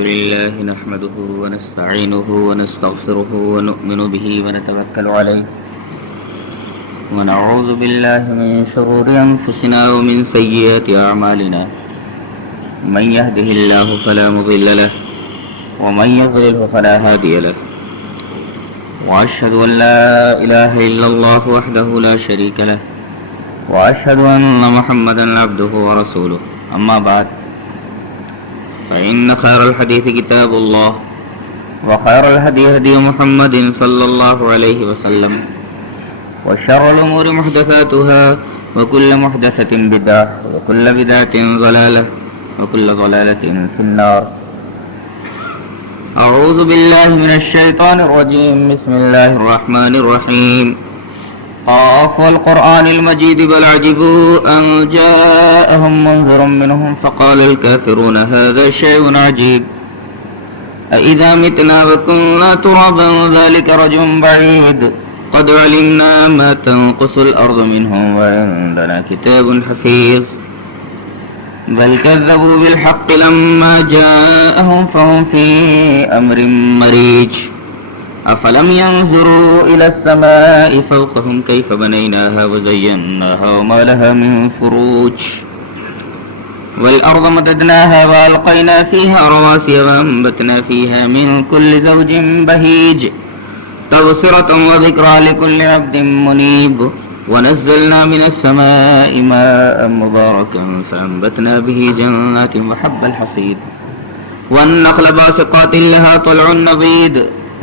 لله نحمده ونستعينه ونستغفره ونؤمن به ونتوكل عليه ونعوذ بالله من شرور أنفسنا ومن سيئات أعمالنا من يهده الله فلا مضل له ومن يضلل فلا هادي له وأشهد أن لا إله إلا الله وحده لا شريك له وأشهد أن محمدا عبده ورسوله أما بعد فإن خير الحديث كتاب الله وخير الهدي هدي محمد صلى الله عليه وسلم وشر الأمور محدثاتها وكل محدثة بدعة وكل بدعة ضلالة وكل ضلالة في النار. أعوذ بالله من الشيطان الرجيم. بسم الله الرحمن الرحيم. قاف والقرآن المجيد بل عجبوا أن جاءهم منذر منهم فقال الكافرون هذا شيء عجيب أإذا متنا وكنا ترابا ذلك رجل بعيد قد علمنا ما تنقص الأرض منهم وعندنا كتاب حفيظ بل كذبوا بالحق لما جاءهم فهم في أمر مريج أفلم ينظروا إلى السماء فوقهم كيف بنيناها وزيناها وما لها من فروج والأرض مددناها وألقينا فيها رواسي وأنبتنا فيها من كل زوج بهيج تبصرة وذكرى لكل عبد منيب ونزلنا من السماء ماء مباركا فأنبتنا به جنات وحب الحصيد والنخل باسقات لها طلع نضيد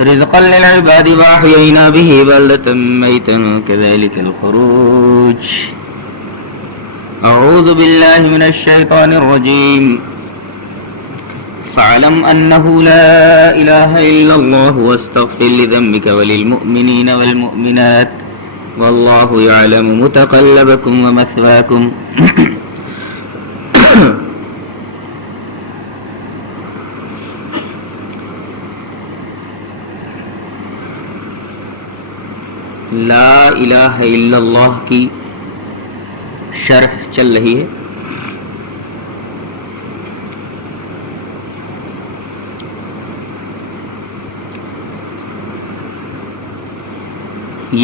رزقا للعباد وأحيينا به بلدة ميتا كذلك الخروج. أعوذ بالله من الشيطان الرجيم. فاعلم أنه لا إله إلا الله واستغفر لذنبك وللمؤمنين والمؤمنات والله يعلم متقلبكم ومثواكم. لا الہ الا اللہ کی شرح چل رہی ہے.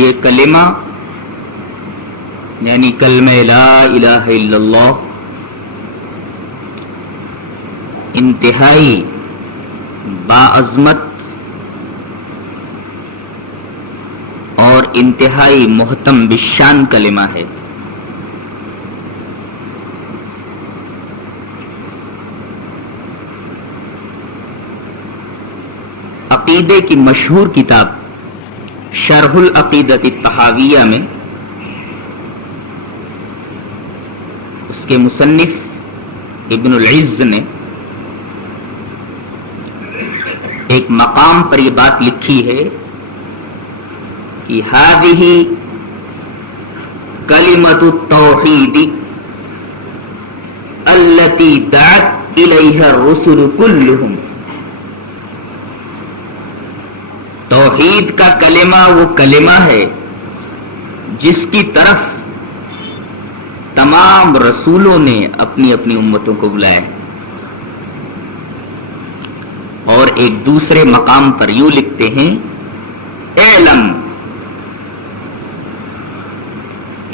یہ کلمہ یعنی کلمہ لا الہ الا اللہ انتہائی باعظمت اور انتہائی محتم بالشان کلمہ ہے. عقیدے کی مشہور کتاب شرح العقیدۃ الطحاویہ میں اس کے مصنف ابن العز نے ایک مقام پر یہ بات لکھی ہے کہ هذه کلمۃ التوحید التي دعت الیها الرسل كلهم. توحید کا کلمہ وہ کلمہ ہے جس کی طرف تمام رسولوں نے اپنی اپنی امتوں کو بلایا ہے. اور ایک دوسرے مقام پر یوں لکھتے ہیں اعلم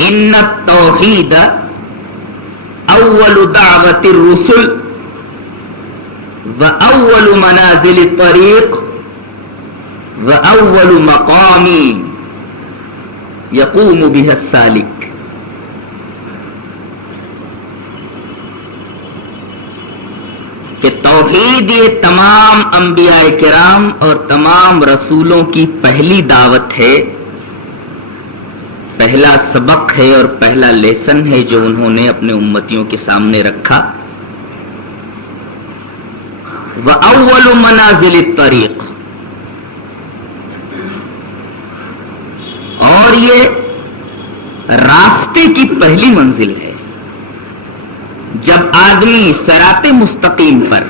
ان التوحید اول دعوت الرسل واول منازل الطریق واول مقام یقوم به السالک. کہ توحید یہ تمام انبیاء کرام اور تمام رسولوں کی پہلی دعوت ہے، پہلا سبق ہے اور پہلا لیسن ہے جو انہوں نے اپنے امتیوں کے سامنے رکھا. وَأَوَّلُ مَنَازِلِ الطَّرِيقِ، اور یہ راستے کی پہلی منزل ہے. جب آدمی صراط مستقیم پر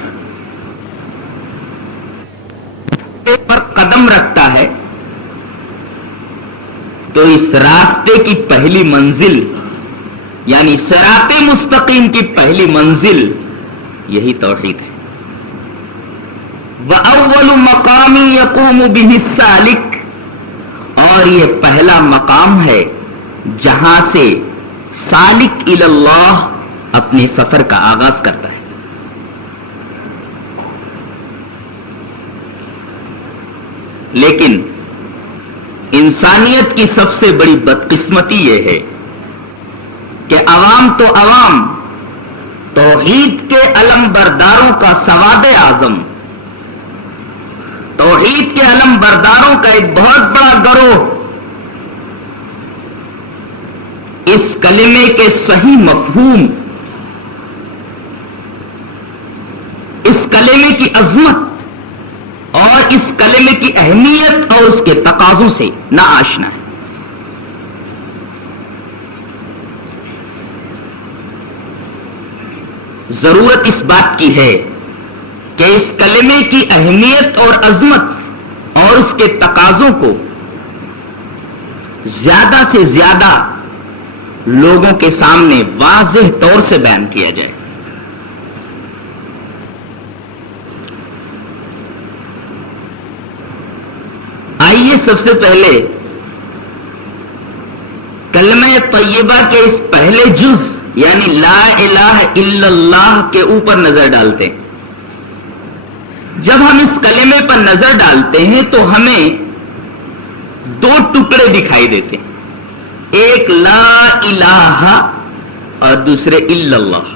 قدم رکھتا ہے تو اس راستے کی پہلی منزل یعنی صراط مستقیم کی پہلی منزل یہی توحید ہے. وَأَوَّلُ مَقَامٍ يَقُومُ بِهِ السَّالِكُ، اور یہ پہلا مقام ہے جہاں سے سالک الی اللہ اپنے سفر کا آغاز کرتا ہے۔ لیکن انسانیت کی سب سے بڑی بدقسمتی یہ ہے کہ عوام تو عوام، توحید کے علم برداروں کا سواد اعظم، توحید کے علم برداروں کا ایک بہت بڑا گروہ اس کلمے کے صحیح مفہوم، اس کلمے کی عظمت اور اس کلمے کی اہمیت اور اس کے تقاضوں سے نہ آشنا ہے۔ ضرورت اس بات کی ہے کہ اس کلمے کی اہمیت اور عظمت اور اس کے تقاضوں کو زیادہ سے زیادہ لوگوں کے سامنے واضح طور سے بیان کیا جائے۔ آئیے سب سے پہلے کلمہ طیبہ کے اس پہلے جز یعنی لا الہ الا اللہ کے اوپر نظر ڈالتے ہیں۔ جب ہم اس کلمے پر نظر ڈالتے ہیں تو ہمیں دو ٹکڑے دکھائی دیتے ہیں، ایک لا الہ اور دوسرے الا اللہ۔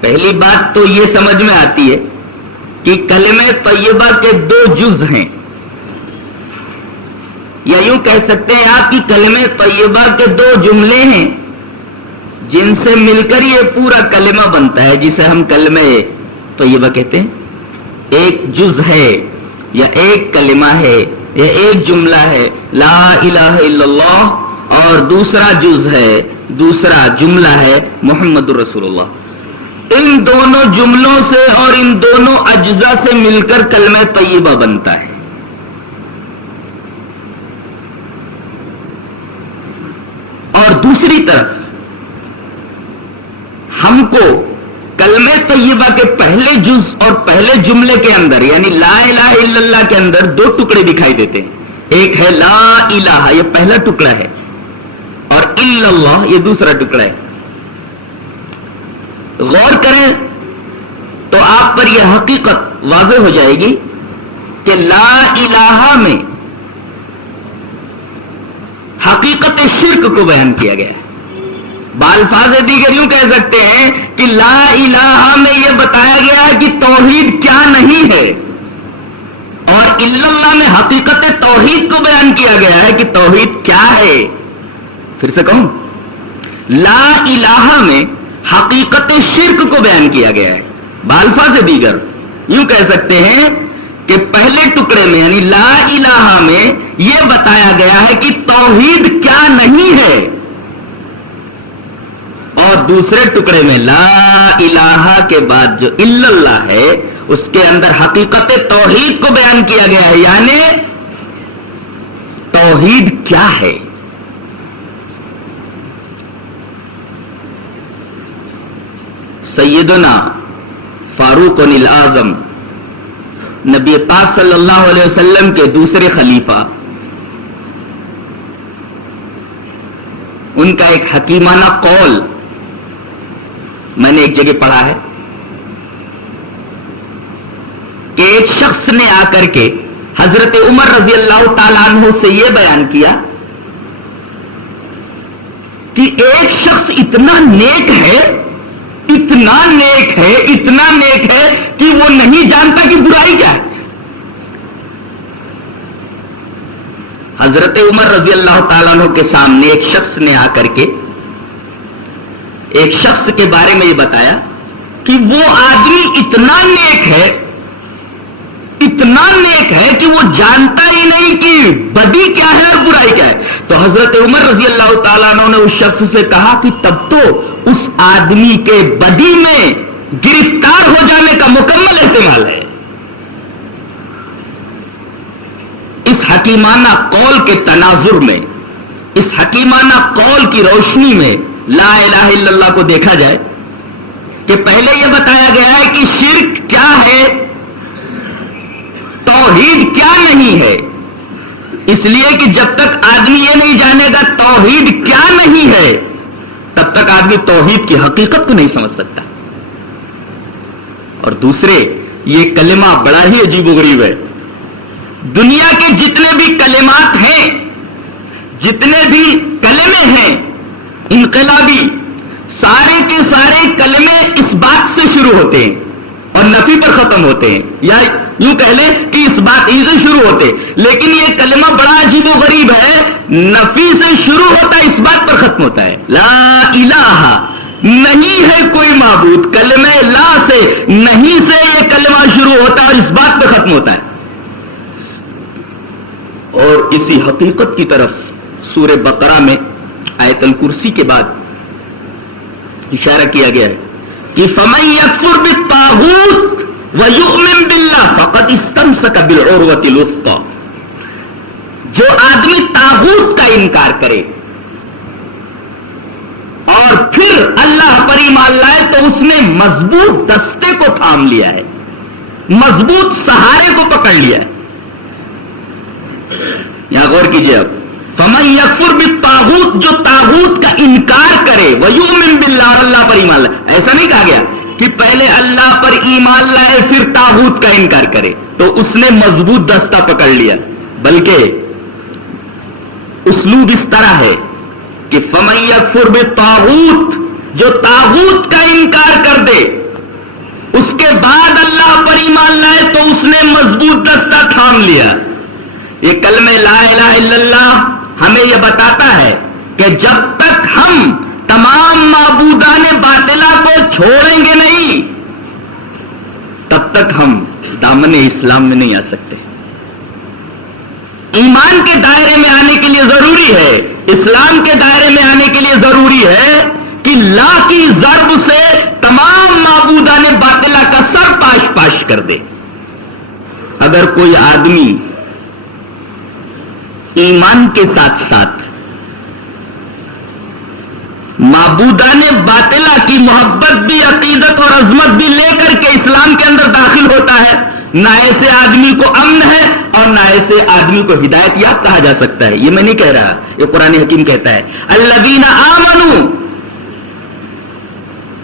پہلی بات تو یہ سمجھ میں آتی ہے کہ کلمہ طیبہ کے دو جز ہیں، یا یوں کہہ سکتے ہیں آپ کی کلمہ طیبہ کے دو جملے ہیں جن سے مل کر یہ پورا کلمہ بنتا ہے جسے ہم کلمہ طیبہ کہتے ہیں۔ ایک جز ہے یا ایک کلمہ ہے یا ایک جملہ ہے لا الہ الا اللہ، اور دوسرا جز ہے، دوسرا جملہ ہے محمد رسول اللہ۔ ان دونوں جملوں سے اور ان دونوں اجزاء سے مل کر کلمہ طیبہ بنتا ہے۔ اور دوسری طرف ہم کو کلمہ طیبہ کے پہلے جز اور پہلے جملے کے اندر یعنی لا الہ الا اللہ کے اندر دو ٹکڑے دکھائی دیتے ہیں، ایک ہے لا الہ، یہ پہلا ٹکڑا ہے، اور الا اللہ یہ دوسرا ٹکڑا ہے۔ غور کریں تو آپ پر یہ حقیقت واضح ہو جائے گی کہ لا الہ میں حقیقت شرک کو بیان کیا گیا ہے۔ بالفاظ دیگر یوں کہہ سکتے ہیں کہ لا الہ میں یہ بتایا گیا ہے کہ توحید کیا نہیں ہے، اور الا اللہ میں حقیقت توحید کو بیان کیا گیا ہے کہ توحید کیا ہے۔ پھر سے کہوں، لا الہ میں حقیقت شرک کو بیان کیا گیا ہے۔ بالفاظ دیگر یوں کہہ سکتے ہیں کہ پہلے ٹکڑے میں یعنی لا الہ میں یہ بتایا گیا ہے کہ توحید کیا نہیں ہے، اور دوسرے ٹکڑے میں لا الہ کے بعد جو الا اللہ ہے اس کے اندر حقیقت توحید کو بیان کیا گیا ہے، یعنی توحید کیا ہے۔ سیدنا فاروق الاعظم نبی پاک صلی اللہ علیہ وسلم کے دوسرے خلیفہ، ان کا ایک حکیمانہ قول میں نے ایک جگہ پڑھا ہے کہ ایک شخص نے آ کر کے حضرت عمر رضی اللہ تعالیٰ عنہ سے یہ بیان کیا کہ ایک شخص اتنا نیک ہے، اتنا نیک ہے، اتنا نیک ہے کہ وہ نہیں جانتا کہ برائی کیا ہے۔ حضرت عمر رضی اللہ تعالیٰ عنہ کے سامنے ایک شخص نے آ کر کے ایک شخص کے بارے میں یہ بتایا کہ وہ آدمی اتنا نیک ہے، اتنا نیک ہے کہ وہ جانتا ہی نہیں کہ بدی کیا ہے اور برائی کیا ہے۔ تو حضرت عمر رضی اللہ تعالیٰ عنہ نے اس شخص سے کہا کہ تب تو اس آدمی کے بدی میں گرفتار ہو جانے کا مکمل احتمال ہے۔ اس حکیمانہ قول کے تناظر میں، اس حکیمانہ قول کی روشنی میں لا الہ الا اللہ کو دیکھا جائے کہ پہلے یہ بتایا گیا ہے کہ شرک کیا ہے، توحید کیا نہیں ہے، اس لیے کہ جب تک آدمی یہ نہیں جانے گا توحید کیا نہیں ہے تب تک آدمی توحید کی حقیقت کو نہیں سمجھ سکتا. اور دوسرے یہ کلمہ بڑا ہی عجیب و غریب ہے. دنیا کے جتنے بھی کلمات ہیں، جتنے بھی کلمے ہیں انقلابی، سارے کے سارے کلمے اس بات سے شروع ہوتے ہیں اور نفی پر ختم ہوتے ہیں، یا یوں کہہ لیں کہ اس بات ہی سے شروع ہوتے. لیکن یہ کلمہ بڑا عجیب و غریب ہے، نفی سے شروع ہوتا ہے، اس بات پر ختم ہوتا ہے. لا الہ، نہیں ہے کوئی معبود. کلمہ لا سے، نہیں سے یہ کلمہ شروع ہوتا ہے اور اس بات پہ ختم ہوتا ہے. اور اسی حقیقت کی طرف سورہ بقرہ میں آیت الکرسی کے بعد اشارہ کیا گیا ہے کہ فَمَن يَكْفُرْ بِالطَّاغُوتِ وَيُؤْمِن بِاللَّهِ فَقَدِ اسْتَمْسَكَ بِالْعُرْوَةِ الْوُثْقَىٰ. جو آدمی طاغوت کا انکار کرے اور پھر اللہ پر ایمان لائے تو اس نے مضبوط دستے کو تھام لیا ہے، مضبوط سہارے کو پکڑ لیا ہے. یہاں غور کیجئے اب، فَمَن يَكْفُرْ بِالطَّاغُوتِ، جو طاغوت کا انکار کرے، وَيُؤْمِن بِاللَّهِ، اور اللہ پر ایمان لائے. ایسا نہیں کہا گیا کہ پہلے اللہ پر ایمان لائے پھر طاغوت کا انکار کرے تو اس نے مضبوط دستہ پکڑ لیا، بلکہ اسلوب اس طرح ہے کہ فَمَن يَكْفُرْ بِالطَّاغُوتِ، جو طاغوت کا انکار کر دے اس کے بعد اللہ پر ایمان لائے تو اس نے مضبوط دستہ تھام لیا. یہ کلمہ لا الہ الا اللہ ہمیں یہ بتاتا ہے کہ جب تک ہم تمام معبودان باطلہ کو چھوڑیں گے نہیں تب تک ہم دامن اسلام میں نہیں آ سکتے. ایمان کے دائرے میں آنے کے لیے ضروری ہے، اسلام کے دائرے میں آنے کے لیے ضروری ہے کہ لا کی ضرب سے تمام معبودان باطلہ کا سر پاش پاش کر دے. اگر کوئی آدمی ایمان کے ساتھ ساتھ معبودان باطلہ کی محبت بھی، عقیدت اور عظمت بھی لے کر کے اسلام کے اندر داخل ہوتا ہے، نہ ایسے آدمی کو امن ہے اور نہ ایسے آدمی کو ہدایت یاب کہا جا سکتا ہے. یہ میں نہیں کہہ رہا، یہ قرآن حکیم کہتا ہے الذین آمنوا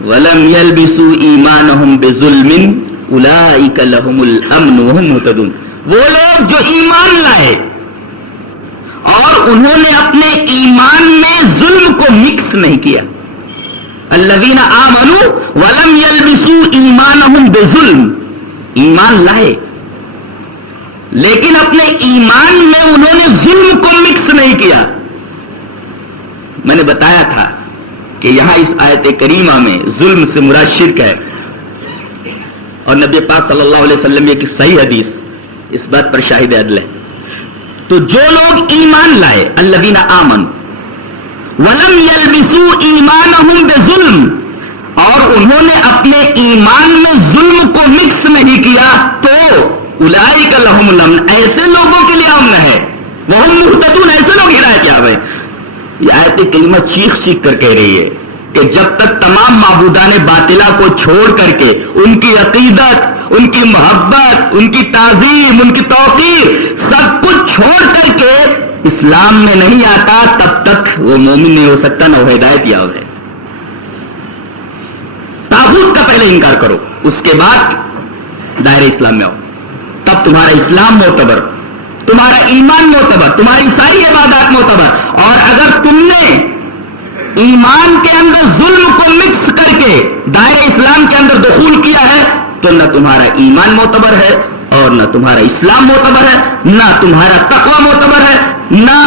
ولم یلبسوا ایمانہم بظلم اولئک لہم الامن وہم مہتدون. وہ لوگ جو ایمان لائے اور انہوں نے اپنے ایمان میں ظلم کو مکس نہیں کیا. الذین آمنوا ولم یلبسوا ایمانہم بظلم، ایمان لائے لیکن اپنے ایمان میں انہوں نے ظلم کو مکس نہیں کیا. میں نے بتایا تھا کہ یہاں اس آیت کریمہ میں ظلم سے مراد شرک ہے، اور نبی پاک صلی اللہ علیہ وسلم کی صحیح حدیث اس بات پر شاہد عدل ہے. تو جو لوگ ایمان لائے الذین آمنوا ولم یلبسوا ایمانہم بظلم، اور انہوں نے اپنے ایمان میں ظلم کو مکس نہیں کیا، تو اولئک لہم الامن، ایسے لوگوں کے لیے امن ہے، وہم مہتدون، ایسے لوگ ہدایت یاب ہیں. یہ آیت کریمہ چیخ چیخ کر کہہ رہی ہے کہ جب تک تمام معبودان باطلہ کو چھوڑ کر کے ان کی عقیدت، ان کی محبت، ان کی تعظیم، ان کی توقیر، سب کچھ چھوڑ کر کے اسلام میں نہیں آتا تب تک وہ مومن نہیں ہو سکتا، نہ وہ ہدایت یاب ہے. طاغوت کا پہلے انکار کرو، اس کے بعد دائرہ اسلام میں آؤ، تب تمہارا اسلام معتبر، تمہارا ایمان معتبر، تمہاری ساری عبادات معتبر. اور اگر تم نے ایمان کے اندر ظلم کو مکس کر کے دائرہ اسلام کے اندر دخول کیا ہے تو نہ تمہارا ایمان معتبر ہے اور نہ تمہارا اسلام معتبر ہے، نہ تمہارا تقوی معتبر ہے، نہ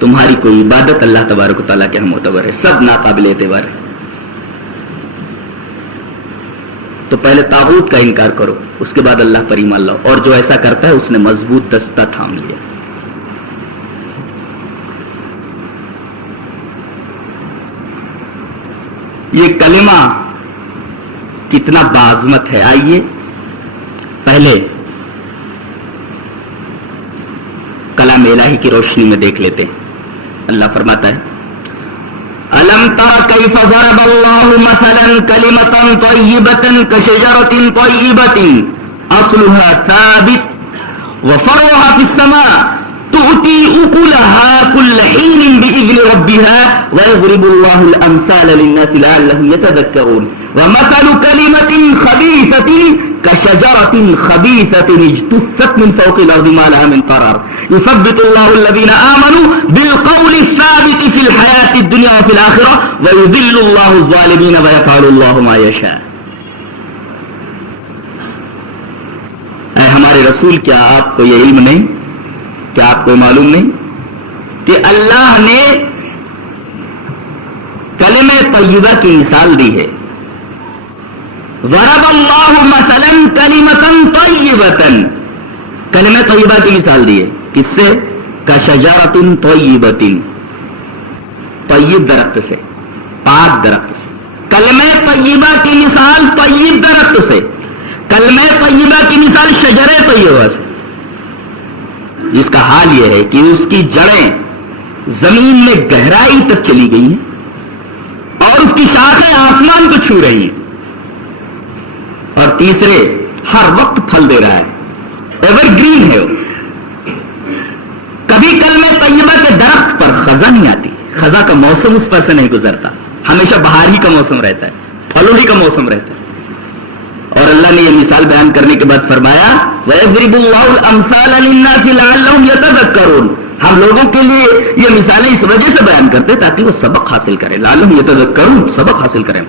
تمہاری کوئی عبادت اللہ تبارک و تعالیٰ کے ہم معتبر ہے، سب ناقابل اعتبار ہے. تو پہلے طاغوت کا انکار کرو، اس کے بعد اللہ پر ایمان لاؤ، اور جو ایسا کرتا ہے اس نے مضبوط دستہ تھام لیا. یہ کلمہ کتنا باعظمت ہے، آئیے پہلے کلام الہی کی روشنی میں دیکھ لیتے ہیں. اللہ فرماتا ہے ألم تر كيف ضرب الله مثلا كلمة طيبة كشجرة طيبة أصلها ثابت وفرعها في السماء تؤتي أكلها كل حين بإذن ربها ويضرب الله الأمثال للناس لعلهم يتذكرون ومثل كلمة خبيثة كشجرة خبيثة اجتثت من فوق الأرض ما لها من قرار يثبت الله الذين آمنوا بالقول الثابت في الحياة الدنيا وفي الآخرة ويذل الله الظالمين ويفعل الله ما يشاء. اے ہمارے رسول کیا آپ کو یہ علم نہیں، کیا آپ کو معلوم نہیں کہ اللہ نے کلمہ طیبہ کی مثال دی ہے. ضرب اللہ مثلا کلمۃ طیبۃ، کلمہ طیبہ کی مثال دی ہے کس سے؟ کشجرۃ طیبۃ، طیب درخت سے، پاک درخت سے. کلمہ طیبہ کی مثال طیب درخت سے، کلمہ طیبہ کی مثال شجر طیبہ سے، جس کا حال یہ ہے کہ اس کی جڑیں زمین میں گہرائی تک چلی گئی ہیں اور اس کی شاخیں آسمان کو چھو رہی ہیں، اور تیسرے ہر وقت پھل دے رہا ہے، ایور گرین ہے. کبھی کلمہ طیبہ کے درخت پر خزاں نہیں آتی، خزاں کا موسم اس پر سے نہیں گزرتا، ہمیشہ بہار ہی کا موسم رہتا ہے، پھلوں ہی کا موسم رہتا ہے. اور اللہ نے یہ مثال بیان کرنے کے بعد فرمایا وَيَضْرِبُ اللَّهُ الْأَمْثَالَ لِلنَّاسِ لَعَلَّهُمْ يَتَذَكَّرُونَ. ہم لوگوں کے لیے یہ مثالیں اس وجہ سے بیان کرتے تاکہ وہ سبق حاصل کریں، لَعَلَّهُمْ يَتَذَكَّرُونَ، سبق حاصل کریں.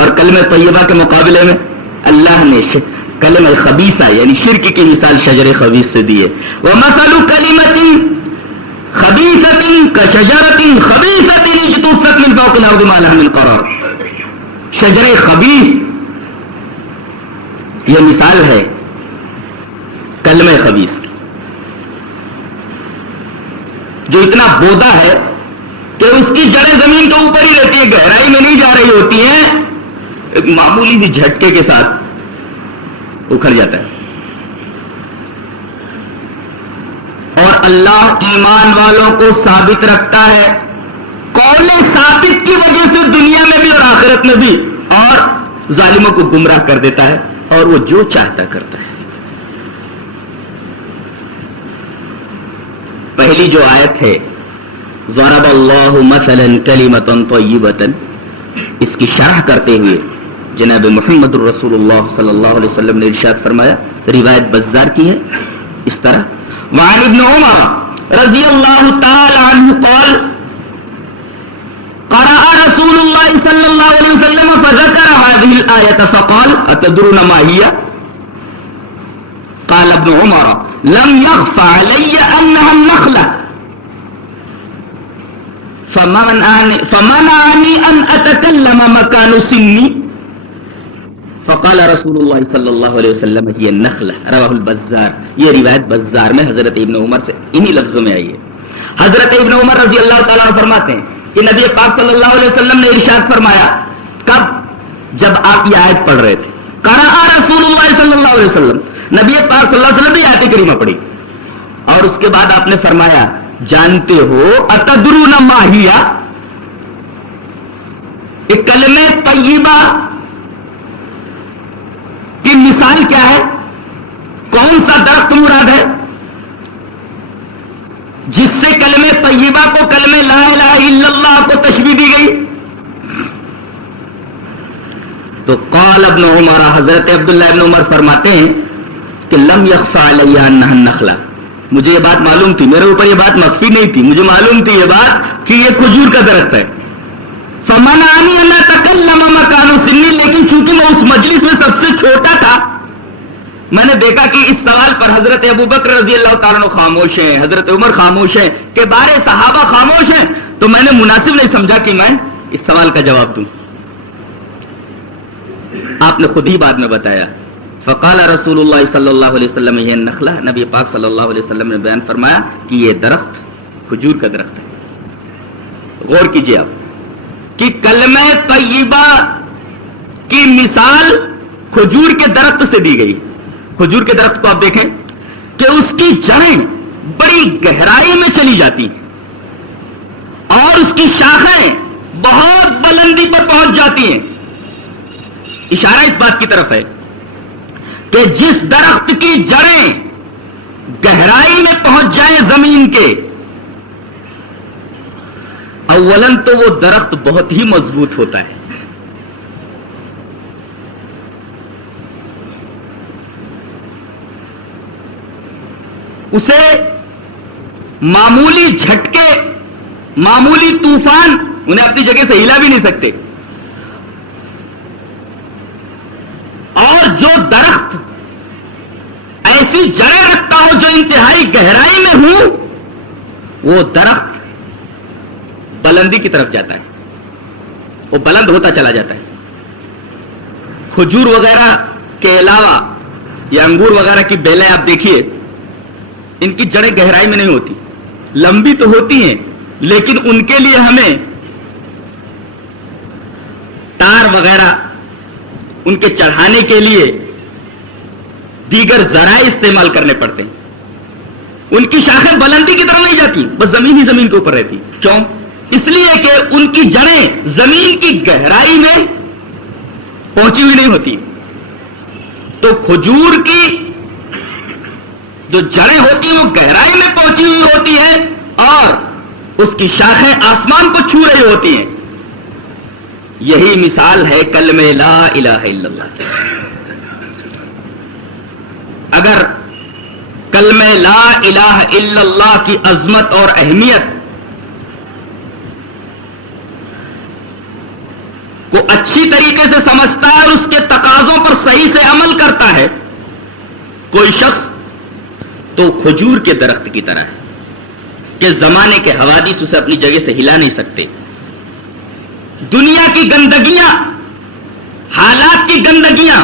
اور کلمہ طیبہ کے مقابلے میں اللہ نے کلمہ خبیثہ یعنی شرک کی مثال شجر خبیث سے دی ہے. وَمَثَلُ كَلِمَةٍ خَبِيثَةٍ كَشَجَرَةٍ خَبِيثَةٍ اجْتُثَّتْ مِنْ فَوْقِ الْأَرْضِ مَا لَهَا مِنْ قَرَارٍ. شجر خبیث یہ مثال ہے کلمہ خبیث کی، جو اتنا بودا ہے کہ اس کی جڑیں زمین کے اوپر ہی رہتی ہے، گہرائی میں نہیں جا رہی ہوتی ہیں، ایک معمولی سی جھٹکے کے ساتھ اکھڑ جاتا ہے. اور اللہ ایمان والوں کو ثابت رکھتا ہے، قول ثابت کی وجہ سے دنیا میں بھی اور آخرت میں بھی، اور ظالموں کو گمراہ کر دیتا ہے اور وہ جو چاہتا کرتا ہے. پہلی جو آیت ہے ضرب اللہ مثلا کلمۃ طیبۃ، اس کی شرح کرتے ہوئے جناب محمد الرسول اللہ صلی اللہ علیہ وسلم نے ارشاد فرمایا، روایت بزار کی ہے اس طرح وعن ابن عمر رضی اللہ تعالی عنہ قال قرأ رسول الله صلى الله عليه وسلم فذكر هذه الآية فقال أتدرون ما هي؟ قال ابن عمر لم يخف علي أنها النخلة فمنعني أن أتكلم مكان سني فقال رسول الله صلى الله عليه وسلم هي النخلة. رواه البزار. یہ روایت بزار میں حضرت ابن عمر سے انہی لفظوں میں آئی ہے. حضرت ابن عمر رضی اللہ تعالیٰ عنہ فرماتے ہیں کہ نبی پاک صلی اللہ علیہ وسلم نے ارشاد فرمایا، کب؟ جب آپ یہ آیت پڑھ رہے تھے. قرأ رسول اللہ صلی اللہ علیہ وسلم، نبی پاک صلی اللہ علیہ وسلم نے آیت کریمہ پڑھی اور اس کے بعد آپ نے فرمایا جانتے ہو اتدرون ما ہی، کلمہ طیبہ کی مثال کیا ہے؟ کون سا درخت مراد ہے جس سے کلمہ طیبہ کو کلمہ لا الہ الا اللہ کو تشبیہ دی گئی؟ تو قال ابن عمر، حضرت عبداللہ ابن عمر فرماتے ہیں کہ لم یخفى علی انہا النخلہ، مجھے یہ بات معلوم تھی، میرے اوپر یہ بات مخفی نہیں تھی، مجھے معلوم تھی یہ بات کہ یہ کھجور کا درخت ہے. فمنعنی ان اتکلم مکان سنی، لیکن چونکہ میں اس مجلس میں سب سے چھوٹا تھا، میں نے دیکھا کہ اس سوال پر حضرت ابو بکر رضی اللہ تعالیٰ عنہ خاموش ہیں، حضرت عمر خاموش ہیں، کہ بارے صحابہ خاموش ہیں، تو میں نے مناسب نہیں سمجھا کہ میں اس سوال کا جواب دوں. آپ نے خود ہی بعد میں بتایا. فقال رسول اللہ صلی اللہ علیہ وسلم یہ نخلہ، نبی پاک صلی اللہ علیہ وسلم نے بیان فرمایا کہ یہ درخت کھجور کا درخت ہے. غور کیجئے آپ کہ کلمہ طیبہ کی مثال کھجور کے درخت سے دی گئی. کھجور کے درخت کو آپ دیکھیں کہ اس کی جڑیں بڑی گہرائی میں چلی جاتی ہیں اور اس کی شاخیں بہت بلندی پر پہنچ جاتی ہیں. اشارہ اس بات کی طرف ہے کہ جس درخت کی جڑیں گہرائی میں پہنچ جائیں زمین کے، اولاً تو وہ درخت بہت ہی مضبوط ہوتا ہے. اسے معمولی جھٹکے، معمولی طوفان انہیں اپنی جگہ سے ہلا بھی نہیں سکتے. اور جو درخت ایسی جڑیں رکھتا ہو جو انتہائی گہرائی میں ہوں، وہ درخت بلندی کی طرف جاتا ہے، وہ بلند ہوتا چلا جاتا ہے. کھجور وغیرہ کے علاوہ یا انگور وغیرہ کی بیلیں آپ دیکھیے، ان کی جڑیں گہرائی میں نہیں ہوتی، لمبی تو ہوتی ہیں لیکن ان کے لیے ہمیں تار وغیرہ ان کے چڑھانے کے لیے دیگر ذرائع استعمال کرنے پڑتے ہیں. ان کی شاخیں بلندی کی طرف نہیں جاتی، بس زمین ہی زمین کے اوپر رہتی. کیوں؟ اس لیے کہ ان کی جڑیں زمین کی گہرائی میں پہنچی ہوئی نہیں ہوتی. تو کھجور کی جو جڑیں ہوتی ہیں وہ گہرائی میں پہنچی ہوئی ہوتی ہے اور اس کی شاخیں آسمان کو چھو رہی ہوتی ہیں. یہی مثال ہے کلمہ لا الہ الا اللہ کی. اگر کلمہ لا الہ الا اللہ کی عظمت اور اہمیت کو اچھی طریقے سے سمجھتا ہے اور اس کے تقاضوں پر صحیح سے عمل کرتا ہے کوئی شخص، تو کھجور کے درخت کی طرح ہے کہ زمانے کے حوادث اسے اپنی جگہ سے ہلا نہیں سکتے. دنیا کی گندگیاں، حالات کی گندگیاں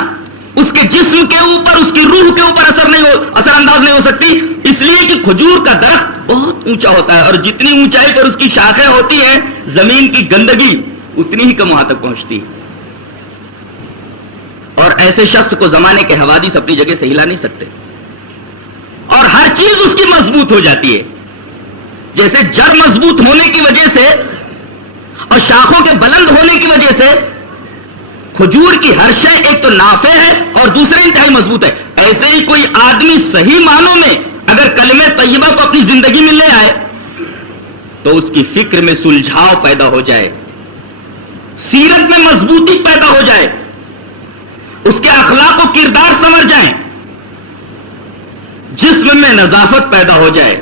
اس کے جسم کے اوپر، اس کی روح کے اوپر اثر انداز نہیں ہو سکتی، اس لیے کہ کھجور کا درخت بہت اونچا ہوتا ہے اور جتنی اونچائی پر اس کی شاخیں ہوتی ہیں زمین کی گندگی اتنی ہی کم وہاں تک پہنچتی. اور ایسے شخص کو زمانے کے حوادث اپنی جگہ سے ہلا نہیں سکتے اور ہر چیز اس کی مضبوط ہو جاتی ہے. جیسے جڑ مضبوط ہونے کی وجہ سے اور شاخوں کے بلند ہونے کی وجہ سے کھجور کی ہر شے ایک تو نافع ہے اور دوسرے انتہائی مضبوط ہے. ایسے ہی کوئی آدمی صحیح معنوں میں اگر کلمہ طیبہ کو اپنی زندگی میں لے آئے تو اس کی فکر میں سلجھاؤ پیدا ہو جائے، سیرت میں مضبوطی پیدا ہو جائے، اس کے اخلاق و کردار سنور جائیں، جسم میں نظافت پیدا ہو جائے،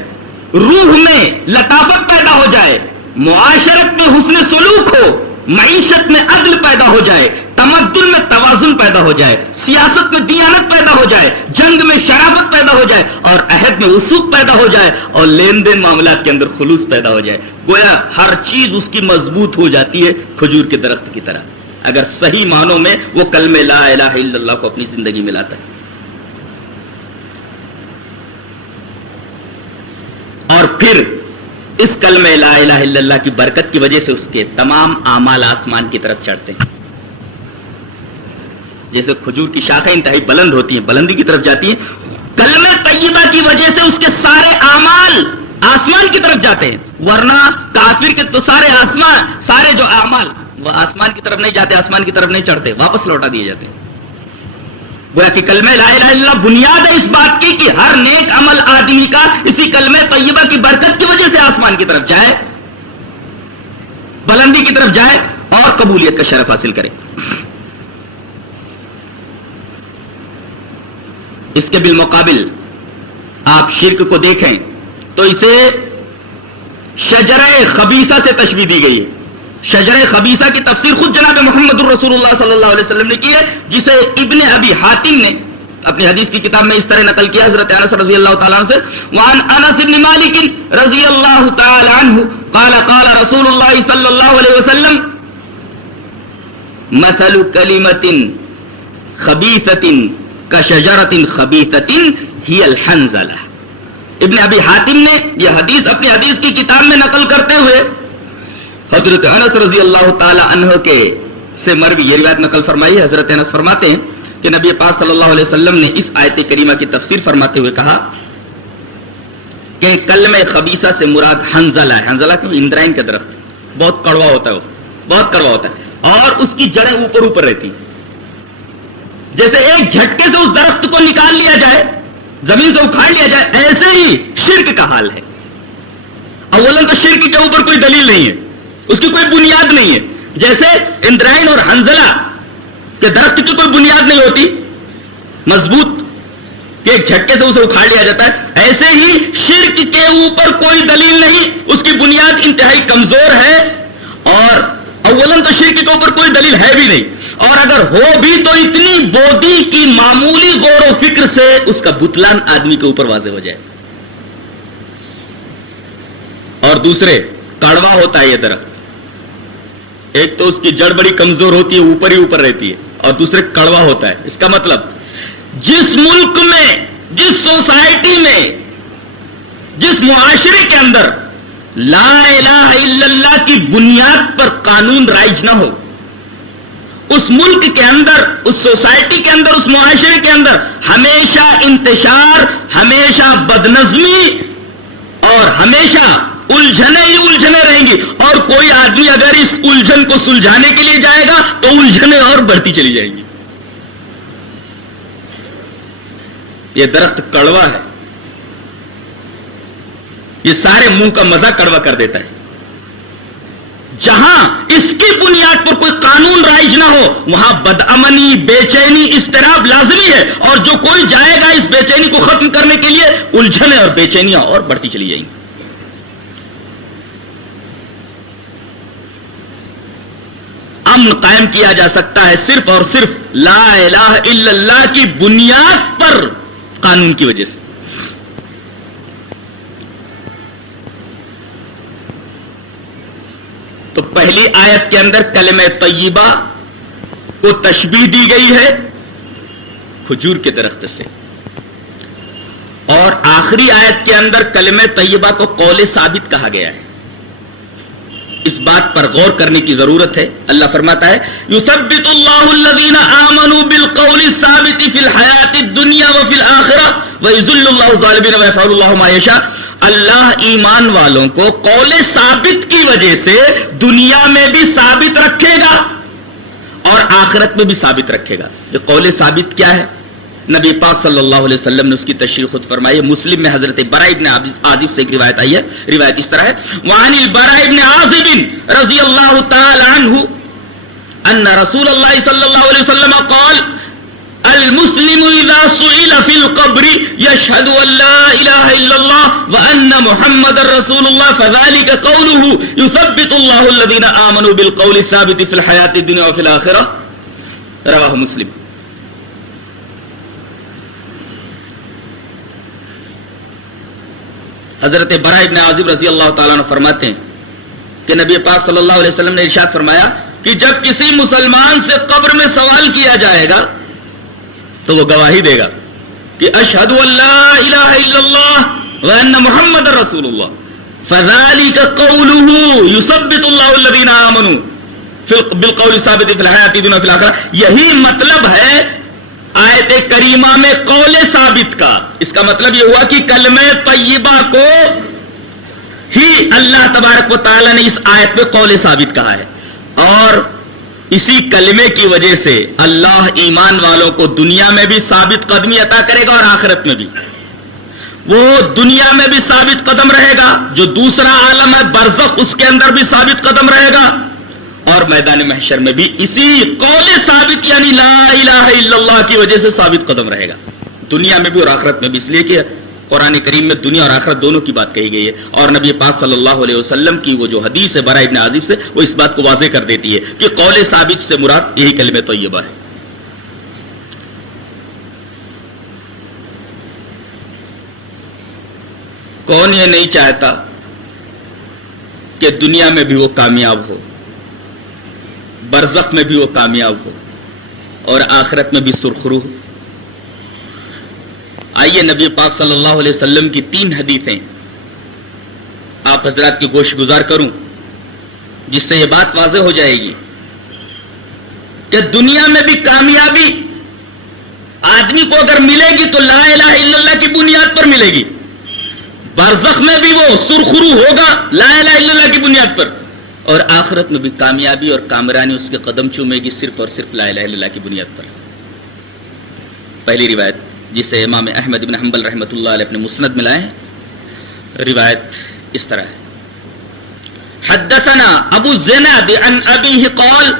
روح میں لطافت پیدا ہو جائے، معاشرت میں حسن سلوک ہو، معیشت میں عدل پیدا ہو جائے، تمدن میں توازن پیدا ہو جائے، سیاست میں دیانت پیدا ہو جائے، جنگ میں شرافت پیدا ہو جائے اور عہد میں وثوق پیدا ہو جائے اور لین دین معاملات کے اندر خلوص پیدا ہو جائے. گویا ہر چیز اس کی مضبوط ہو جاتی ہے کھجور کے درخت کی طرح اگر صحیح معنوں میں وہ کلمہ لا الہ الا اللہ کو اپنی زندگی میں لاتا ہے. اور پھر اس کلمہ لا الہ الا اللہ کی برکت کی وجہ سے اس کے تمام اعمال آسمان کی طرف چڑھتے ہیں. جیسے کھجور کی شاخیں انتہائی بلند ہوتی ہیں، بلندی کی طرف جاتی ہیں، کلمہ طیبہ کی وجہ سے اس کے سارے اعمال آسمان کی طرف جاتے ہیں. ورنہ کافر کے تو سارے جو اعمال وہ آسمان کی طرف نہیں جاتے، آسمان کی طرف نہیں چڑھتے، واپس لوٹا دیے جاتے ہیں. گویا کہ کلمہ لا الہ الا اللہ بنیاد ہے اس بات کی کہ ہر نیک عمل آدمی کا اسی کلمہ طیبہ کی برکت کی وجہ سے آسمان کی طرف جائے، بلندی کی طرف جائے اور قبولیت کا شرف حاصل کرے. اس کے بالمقابل آپ شرک کو دیکھیں تو اسے شجرہ خبیثہ سے تشبیہ دی گئی ہے. شجرہ خبیثہ کی تفسیر خود جناب محمد الرسول اللہ صلی اللہ علیہ وسلم نے کی ہے، جسے ابن ابی حاتم نے اپنی حدیث کی کتاب میں اس طرح نقل کیا حضرت انس رضی اللہ تعالیٰ عنہ سے. وعن انس بن مالک رضی اللہ تعالی عنہ قال قال رسول اللہ صلی اللہ علیہ وسلم مثل کلمۃ خبیثۃ کشجرۃ خبیثۃ ہی الحنظلہ. ابن ابی حاتم نے یہ حدیث اپنی حدیث کی کتاب میں نقل کرتے ہوئے حضرت انس رضی اللہ تعالی عنہ کے سے مروی یہ روایت نقل فرمائی ہے. حضرت انس فرماتے ہیں کہ نبی پاک صلی اللہ علیہ وسلم نے اس آیت کریمہ کی تفسیر فرماتے ہوئے کہا کہ کلمہ خبیثہ سے مراد حنظلہ ہے. حنظلہ کہ اندرائن کا درخت بہت کڑوا ہوتا ہے وہ. بہت کڑوا ہوتا ہے، اور اس کی جڑیں اوپر اوپر رہتی، جیسے ایک جھٹکے سے اس درخت کو نکال لیا جائے، زمین سے اکھاڑ لیا جائے، ایسے ہی شرک کا حال ہے۔ اولاً تو شرک کے اوپر کوئی دلیل نہیں ہے، اس کی کوئی بنیاد نہیں ہے، جیسے اندرائن اور حنظلہ کہ درخت کی کوئی بنیاد نہیں ہوتی مضبوط کہ ایک جھٹکے سے اسے اکھاڑ لیا جاتا ہے، ایسے ہی شرک کے اوپر کوئی دلیل نہیں، اس کی بنیاد انتہائی کمزور ہے، اور اولاً تو شرک کے اوپر کوئی دلیل ہے بھی نہیں، اور اگر ہو بھی تو اتنی بودی کی معمولی غور و فکر سے اس کا بتلان آدمی کے اوپر واضح ہو جائے۔ اور دوسرے، کڑوا ہوتا ہے یہ درخت، ایک تو اس کی جڑ بڑی کمزور ہوتی ہے، اوپر ہی اوپر رہتی ہے، اور دوسرے کڑوا ہوتا ہے۔ اس کا مطلب جس ملک میں، جس سوسائٹی میں، جس معاشرے کے اندر لا الہ الا اللہ کی بنیاد پر قانون رائج نہ ہو، اس ملک کے اندر، اس سوسائٹی کے اندر، اس معاشرے کے اندر ہمیشہ انتشار، ہمیشہ بدنظمی اور ہمیشہ الجھنے ہی الجھنے رہیں گی، اور کوئی آدمی اگر اس الجھن کو سلجھانے کے لیے جائے گا تو الجھنے اور بڑھتی چلی جائیں گی۔ یہ درخت کڑوا ہے، یہ سارے منہ کا مزہ کڑوا کر دیتا ہے۔ جہاں اس کی بنیاد پر کوئی قانون رائج نہ ہو وہاں بدامنی، بے چینی، اضطراب لازمی ہے، اور جو کوئی جائے گا اس بے چینی کو ختم کرنے کے لیے، الجھنیں اور بے چینیاں اور بڑھتی چلی جائیں گی۔ امن قائم کیا جا سکتا ہے صرف اور صرف لا الہ الا اللہ کی بنیاد پر قانون کی وجہ سے۔ تو پہلی آیت کے اندر کلمہ طیبہ کو تشبیہ دی گئی ہے کھجور کے درخت سے، اور آخری آیت کے اندر کلمہ طیبہ کو قول ثابت کہا گیا ہے۔ اس بات پر غور کرنے کی ضرورت ہے۔ اللہ فرماتا ہے یثبت اللہ الذین آمنوا بالقول الثابت فی الحیات الدنیا وفی الآخرہ ویذل اللہ الظالمین ویفعل اللہ ما یشاء۔ اللہ ایمان والوں کو قول ثابت کی وجہ سے دنیا میں بھی ثابت رکھے گا اور آخرت میں بھی ثابت رکھے گا۔ یہ قول ثابت کیا ہے؟ نبی پاک صلی اللہ علیہ وسلم نے اس کی تشریح خود فرمائی ہے۔ مسلم میں حضرت براء ابن عازب سے ایک روایت آئی ہے، روایت اس طرح ہے، وعن البراء ابن عازب رضی اللہ تعالی عنہ ان رسول اللہ صلی اللہ علیہ وسلم قال المسلم اذا سئل في القبر يشهد ان لا اله الا الله وان محمد رسول الله فذلك قوله يثبت الله الذين امنوا بالقول الثابت في الحياه الدنيا وفي الاخره رواه مسلم۔ حضرت براء ابن عازب رضی اللہ تعالیٰ عنہ فرماتے ہیں کہ نبی پاک صلی اللہ علیہ وسلم نے ارشاد فرمایا کہ جب کسی مسلمان سے قبر میں سوال کیا جائے گا تو وہ گواہی دے گا کہ اشہد ان لا الہ الا اللہ وان محمد رسول اللہ فذلك قوله يثبت اللہ الذین آمنوا بالقول الثابت فی الحیاۃ الدنیا وفی الآخرہ۔ یہی مطلب ہے آیت کریمہ میں قول ثابت کا۔ اس کا مطلب یہ ہوا کہ کلمہ طیبہ کو ہی اللہ تبارک و تعالی نے اس آیت میں قول ثابت کہا ہے، اور اسی کلمے کی وجہ سے اللہ ایمان والوں کو دنیا میں بھی ثابت قدمی عطا کرے گا اور آخرت میں بھی۔ وہ دنیا میں بھی ثابت قدم رہے گا، جو دوسرا عالم ہے برزخ اس کے اندر بھی ثابت قدم رہے گا، اور میدان محشر میں بھی اسی قول ثابت یعنی لا الہ الا اللہ کی وجہ سے ثابت قدم رہے گا، دنیا میں بھی اور آخرت میں بھی۔ اس لیے کہ قرآن کریم میں دنیا اور آخرت دونوں کی بات کہی گئی ہے، اور نبی پاک صلی اللہ علیہ وسلم کی وہ جو حدیث ہے براء ابن عازب سے، وہ اس بات کو واضح کر دیتی ہے کہ قول ثابت سے مراد یہی کلمہ طیبہ ہے۔ کون یہ نہیں چاہتا کہ دنیا میں بھی وہ کامیاب ہو، برزخ میں بھی وہ کامیاب ہو، اور آخرت میں بھی سرخرو ہو؟ آئیے نبی پاک صلی اللہ علیہ وسلم کی 3 حدیثیں آپ حضرات کی گوش گزار کروں، جس سے یہ بات واضح ہو جائے گی کہ دنیا میں بھی کامیابی آدمی کو اگر ملے گی تو لا الہ الا اللہ کی بنیاد پر ملے گی، برزخ میں بھی وہ سرخرو ہوگا لا الہ الا اللہ کی بنیاد پر، اور آخرت میں بھی کامیابی اور کامرانی اس کے قدم چومے گی صرف اور صرف لا الہ الا اللہ کی بنیاد پر. پہلی روایت جسے امام احمد بن حنبل رحمۃ اللہ علیہ اپنے مسند میں لائے ہیں, روایت اس طرح ہے. حدثنا ابو الزناد عن ابيه قال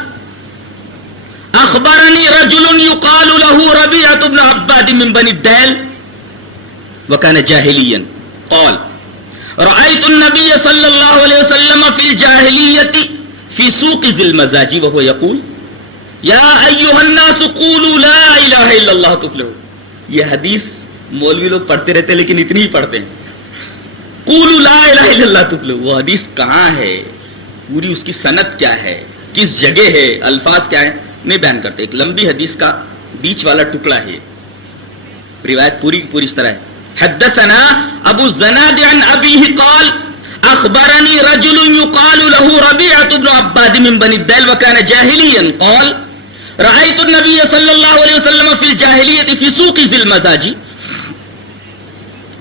اخبرني رجل يقال له ربيعة بن عباد من بني الديل وكان جاهليا قال رأيت النبي صلى الله عليه وسلم في الجاهلية في سوق ذي المزاج وهو يقول يا أيها الناس قولوا لا إله إلا الله تفلحوا. یہ حدیث مولوی لوگ پڑھتے رہتے ہیں لیکن اتنی ہی پڑھتے ہیں. قولوا لا الہ الا اللہ تفلحوا, وہ حدیث کہاں ہے, پوری اس کی سند کیا ہے, کس جگہ ہے, الفاظ کیا ہے, نہیں بیان کرتے. ایک لمبی حدیث کا بیچ والا ٹکڑا ہے. روایت پوری کی پوری اس طرح ہے. حدثنا ابو الزناد عن ابيه قال اخبرني رجل يقال له ربيعة بن عباد من بني الديل وكان جاهليا قال رأيت النبي صلى الله عليه وسلم في الجاهلية في سوق ذي المزاج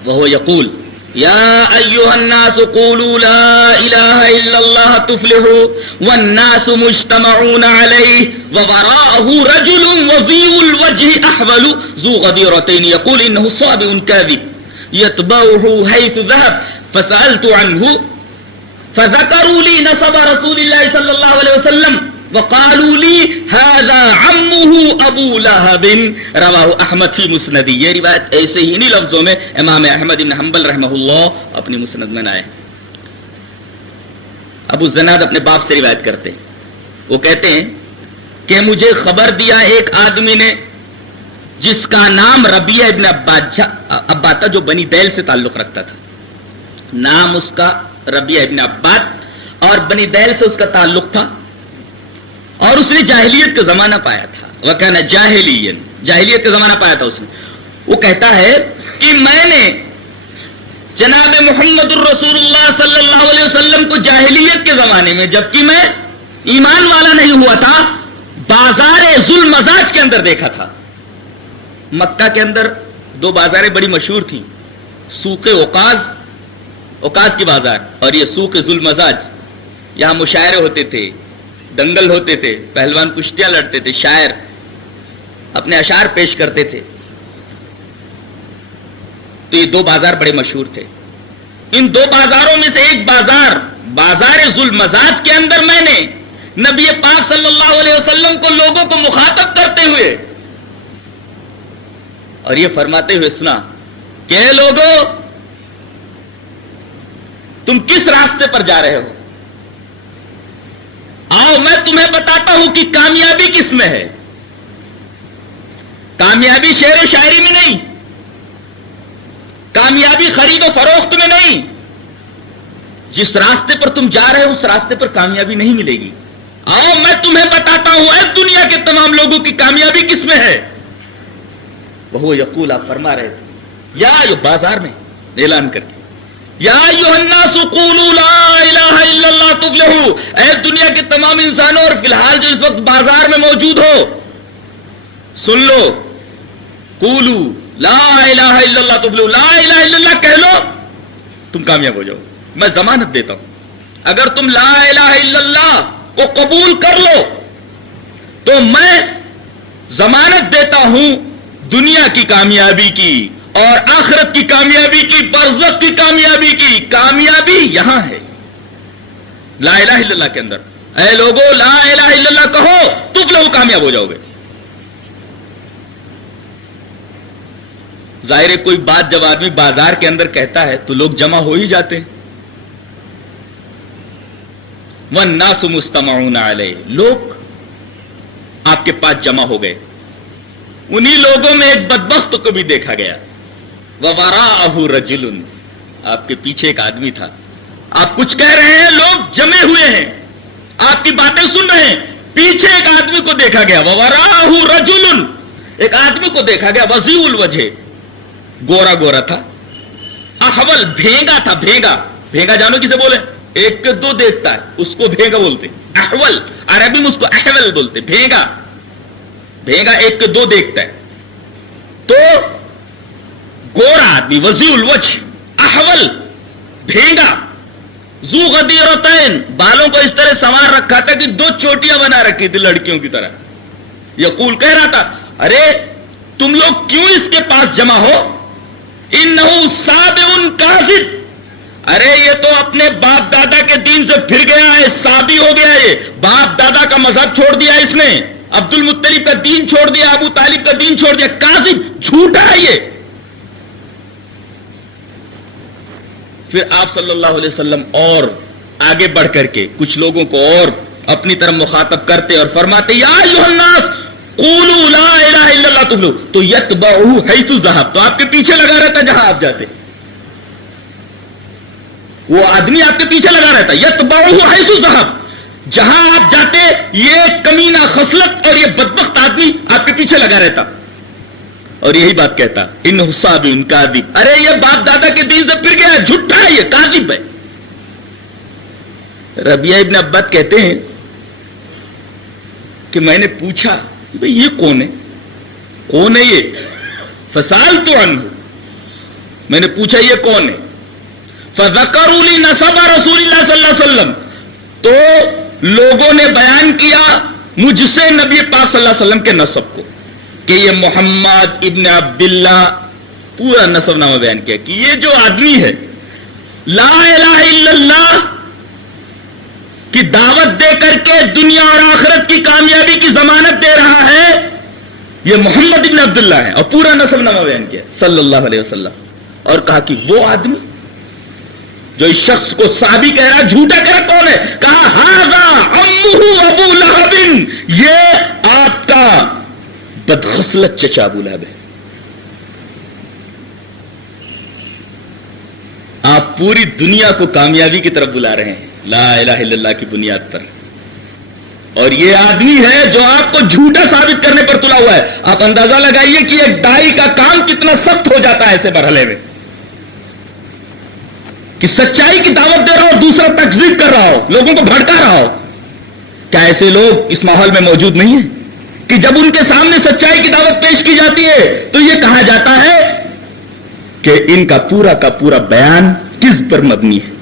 وهو يقول يا أيها الناس قولوا لا إله إلا الله تفلحوا والناس مجتمعون عليه ووراءه رجل وضيء الوجه أحول ذو غديرتين يقول إنه صابئ كاذب يتبعه حيث ذهب فسألت عنه فذكروا لي نسب رسول الله صلى الله عليه وسلم وقالوا لي هذا عمه ابو لہب رواہ احمد فی مسند. یہ روایت ایسے ہی نہیں لفظوں میں امام احمد بن حنبل رحمہ اللہ اپنی مسند میں لائے. ابو زناد اپنے باپ سے روایت کرتے ہیں, وہ کہتے ہیں کہ مجھے خبر دیا ایک آدمی نے جس کا نام ربیعہ ابن عباد تھا, جو بنی دیل سے تعلق رکھتا تھا. نام اس کا ربیعہ ابن عباد اور بنی دیل سے اس کا تعلق تھا, اور اس نے جاہلیت کا زمانہ پایا تھا. وکانا جاہلیین, جاہلیت کا زمانہ پایا تھا اس نے. وہ کہتا ہے کہ میں نے جناب محمد الرسول اللہ صلی اللہ علیہ وسلم کو جاہلیت کے زمانے میں, جبکہ میں ایمان والا نہیں ہوا تھا, بازار ذوالمزاج کے اندر دیکھا تھا. مکہ کے اندر دو بازاریں بڑی مشہور تھیں, سوق اوقاز کی بازار اور یہ سوق ذوالمزاج. یہاں مشاعرے ہوتے تھے, دنگل ہوتے تھے, پہلوان کشتیاں لڑتے تھے, شاعر اپنے اشعار پیش کرتے تھے. تو یہ دو بازار بڑے مشہور تھے. ان دو بازاروں میں سے ایک بازار ذوالمزاج کے اندر میں نے نبی پاک صلی اللہ علیہ وسلم کو لوگوں کو مخاطب کرتے ہوئے اور یہ فرماتے ہوئے سنا کہ اے لوگوں, تم کس راستے پر جا رہے ہو؟ آؤ میں تمہیں بتاتا ہوں کہ کامیابی کس میں ہے. کامیابی شعر و شاعری میں نہیں, کامیابی خرید و فروخت میں نہیں. جس راستے پر تم جا رہے ہو اس راستے پر کامیابی نہیں ملے گی. آؤ میں تمہیں بتاتا ہوں اے دنیا کے تمام لوگوں کی کامیابی کس میں ہے. وہ یقول, آپ فرما رہے تھے, یا یہ بازار میں اعلان کر کے, یا ایھا الناس قولوا لا الہ الا اللہ تفلحوا, اے دنیا کے تمام انسانوں اور فی الحال جو اس وقت بازار میں موجود ہو, سن لو, قولوا لا الہ الا اللہ تفلحوا, لا الہ الا اللہ کہہ لو تم کامیاب ہو جاؤ. میں ضمانت دیتا ہوں, اگر تم لا الہ الا اللہ کو قبول کر لو تو میں ضمانت دیتا ہوں دنیا کی کامیابی کی اور آخرت کی کامیابی کی, برزخ کی کامیابی کی. کامیابی یہاں ہے لا الہ الا اللہ کے اندر. اے لوگوں لا الہ الا اللہ کہو, تفلحوا, کامیاب ہو جاؤ گے. ظاہر ہے کوئی بات جب آدمی بازار کے اندر کہتا ہے تو لوگ جمع ہو ہی جاتے ہیں. والناس مجتمعون علیہ, لوگ آپ کے پاس جمع ہو گئے. انہی لوگوں میں ایک بدبخت کو بھی دیکھا گیا. وَوَرَاءَهُ رَجُلٌ, آپ کے پیچھے ایک آدمی تھا. آپ کچھ کہہ رہے ہیں, لوگ جمے ہوئے ہیں, آپ کی باتیں سن رہے ہیں, پیچھے ایک آدمی کو دیکھا گیا. وَوَرَاءَهُ رَجُلٌ, ایک آدمی کو دیکھا گیا. وَضِيءُ الْوَجْهِ, گورا گورا تھا. احول, بھینگا تھا. بھینگا جانو کسے بولے؟ ایک کے دو دیکھتا ہے اس کو بھینگا بولتے. احول عربی میں اس کو احول بولتے. بھینگا ایک کے دو دیکھتا ہے. تو گورا آدمی, وضیع الوجہ, احول, بھینگا, ذو غدیرتین، بالوں کو اس طرح سنوار رکھا تھا کہ 2 چوٹیاں بنا رکھی تھی لڑکیوں کی طرح. یقول، کہہ رہا تھا، ارے تم لوگ کیوں اس کے پاس جمع ہو؟ انہ سابع کاذب، ارے یہ تو اپنے باپ دادا کے دین سے پھر گیا ہے، سابی ہو گیا. یہ باپ دادا کا مذہب چھوڑ دیا اس نے، عبد المطلب کا دین چھوڑ دیا، ابو طالب کا دین چھوڑ دیا. کاذب، جھوٹا ہے یہ. پھر آپ صلی اللہ علیہ وسلم اور آگے بڑھ کر کے کچھ لوگوں کو اور اپنی طرف مخاطب کرتے اور فرماتے، یا ایھا الناس قولوا لا الہ الا اللہ تفلحوا، تو یتبعہ حیث ذہب، تو آپ کے پیچھے لگا رہتا جہاں آپ جاتے. وہ آدمی آپ کے پیچھے لگا رہتا، یتبعہ حیث ذہب، جہاں آپ جاتے یہ کمینہ خصلت اور یہ بدبخت آدمی آپ کے پیچھے لگا رہتا اور یہی بات کہتا، انہ سابع کاذب، ارے یہ باپ دادا کے دین سے پھر گیا ہے، جھوٹا ہے، یہ کاذب ہے. ربیعہ ابن عبد کہتے ہیں کہ میں نے پوچھا بھئی یہ کون ہے، کون ہے یہ؟ فسألت عنہ، میں نے پوچھا یہ کون ہے. فذکروا لی نسب رسول اللہ صلی اللہ علیہ وسلم، تو لوگوں نے بیان کیا مجھ سے نبی پاک صلی اللہ علیہ وسلم کے نسب کو کہ یہ محمد ابن عبداللہ، پورا نسب نامہ بیان کیا کہ یہ جو آدمی ہے لا الہ الا اللہ کی دعوت دے کر کے دنیا اور آخرت کی کامیابی کی ضمانت دے رہا ہے، یہ محمد ابن عبداللہ ہے. اور پورا نسب نامہ بیان کیا صلی اللہ علیہ وسلم، اور کہا کہ وہ آدمی جو اس شخص کو صحابی کہہ رہا، جھوٹا کہہ رہا، کون ہے؟ کہا ھذا عمہ ابو لہب، یہ آپ کا بدخصلت چچا ابو لہب ہے. آپ پوری دنیا کو کامیابی کی طرف بلا رہے ہیں لا الہ الا اللہ کی بنیاد پر، اور یہ آدمی ہے جو آپ کو جھوٹا ثابت کرنے پر تلا ہوا ہے. آپ اندازہ لگائیے کہ ایک داعی کا کام کتنا سخت ہو جاتا ہے ایسے مرحلے میں کہ سچائی کی دعوت دے رہا ہو، دوسرا تکذیب کر رہا ہو، لوگوں کو بھڑکا رہا ہو. کیا ایسے لوگ اس ماحول میں موجود نہیں ہیں کہ جب ان کے سامنے سچائی کی دعوت پیش کی جاتی ہے تو یہ کہا جاتا ہے کہ ان کا پورا بیان کذب پر مبنی ہے؟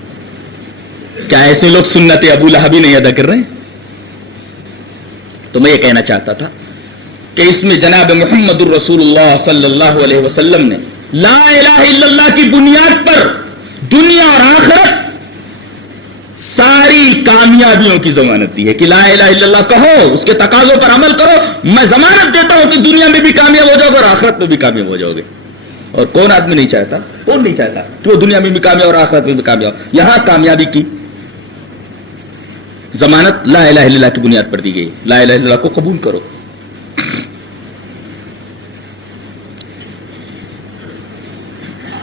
کیا ایسے لوگ سنت ابو لہب نہیں ادا کر رہے ہیں؟ تو میں یہ کہنا چاہتا تھا کہ اس میں جناب محمد الرسول اللہ صلی اللہ علیہ وسلم نے لا الہ الا اللہ کی بنیاد پر دنیا اور آخرت ساری کامیابیوں کی ضمانت دی ہے کہ لا الہ الا اللہ کہو، اس کے تقاضوں پر عمل کرو، میں ضمانت دیتا ہوں کہ دنیا میں بھی کامیاب ہو جاؤ گے اور آخرت میں بھی کامیاب ہو جاؤ گے. اور کون آدمی نہیں چاہتا، کون نہیں چاہتا کہ وہ دنیا میں بھی کامیاب اور آخرت میں بھی کامیاب. یہاں کامیابی کی ضمانت لا الہ الا اللہ کی بنیاد پر دی گئی. لا الہ الا اللہ کو قبول کرو.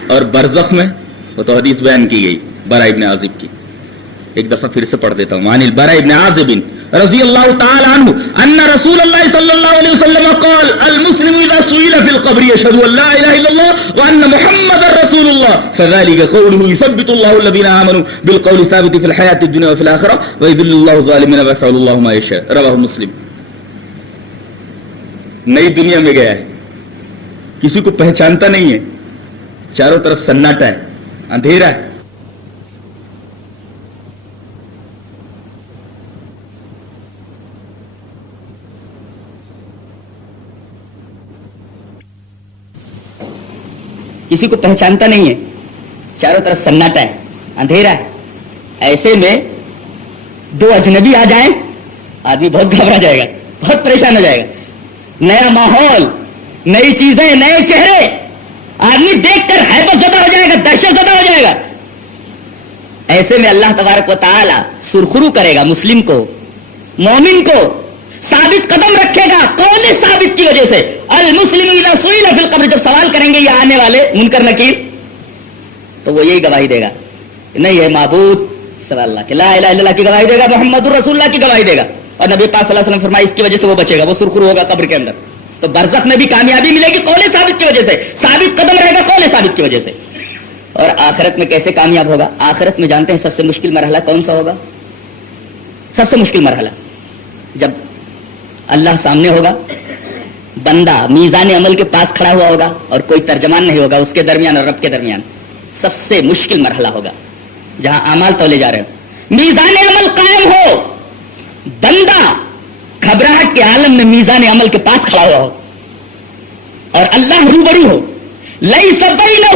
اور برزخ میں وہ تو حدیث بیان کی گئی براء ابن عازب کی، ایک دفعہ پھر سے پڑھ دیتا ہوں. عن البراء ابن عازب رضی اللہ تعالی عنہ ان رسول اللہ صلی اللہ علیہ وسلم قال المسلم اذا سئل في القبر يشهد ان لا اله الا الله وان محمد رسول الله فذلك قوله يثبت الله الذين امنوا بالقول الثابت في الحياه الدنيا وفي الاخره ويذل الله الظالمين ويفعل الله ما يشاء. رواه مسلم. نئی دنیا میں گیا ہے، کسی کو پہچانتا نہیں ہے، چاروں طرف سناٹا ہے، اندھیرا ہے. کسی کو پہچانتا نہیں ہے، چاروں طرف سناٹا ہے، اندھیرا ہے. ایسے میں 2 اجنبی آ جائیں، آدمی بہت گھبرا جائے گا، بہت پریشان ہو جائے گا. نیا ماحول، نئی چیزیں، نئے چہرے، آدمی دیکھ کر ہیبت زدہ ہو جائے گا، دہشت زدہ ہو جائے گا. ایسے میں اللہ تبارک و تعالی سرخرو کرے گا مسلم کو، مومن کو، ثابت قدم رکھے گا قول ثابت کی وجہ سے. المسلم اذا سئل فی القبر، جب سوال کریں گے یہ آنے والے منکر نکیر تو وہ یہی گواہی دے گا، نہیں ہے معبود سوا اللہ کے، لا الہ الا اللہ کی گواہی دے گا، محمد الرسول اللہ کی گواہی دے گا. اور نبی پاک صلی اللہ علیہ وسلم فرمایا اس کی وجہ سے وہ بچے گا، وہ سرخرو ہوگا قبر کے اندر. تو برزخ میں بھی کامیابی ملے گی قول ثابت کی وجہ سے، ثابت قدم رہے گا قول ثابت کی وجہ سے. اور آخرت میں کیسے کامیاب ہوگا؟ آخرت میں جانتے ہیں سب سے مشکل مرحلہ کون سا ہوگا؟ سب سے مشکل مرحلہ جب اللہ سامنے ہوگا، بندہ میزان عمل کے پاس کھڑا ہوا ہوگا اور کوئی ترجمان نہیں ہوگا اس کے درمیان اور رب کے درمیان. سب سے مشکل مرحلہ ہوگا جہاں اعمال تولے جا رہے ہو، میزان عمل قائم ہو، بندہ گھبراہٹ کے عالم میں میزان عمل کے پاس کھڑا ہوا ہو اور اللہ روبرو ہو، لیس بینہ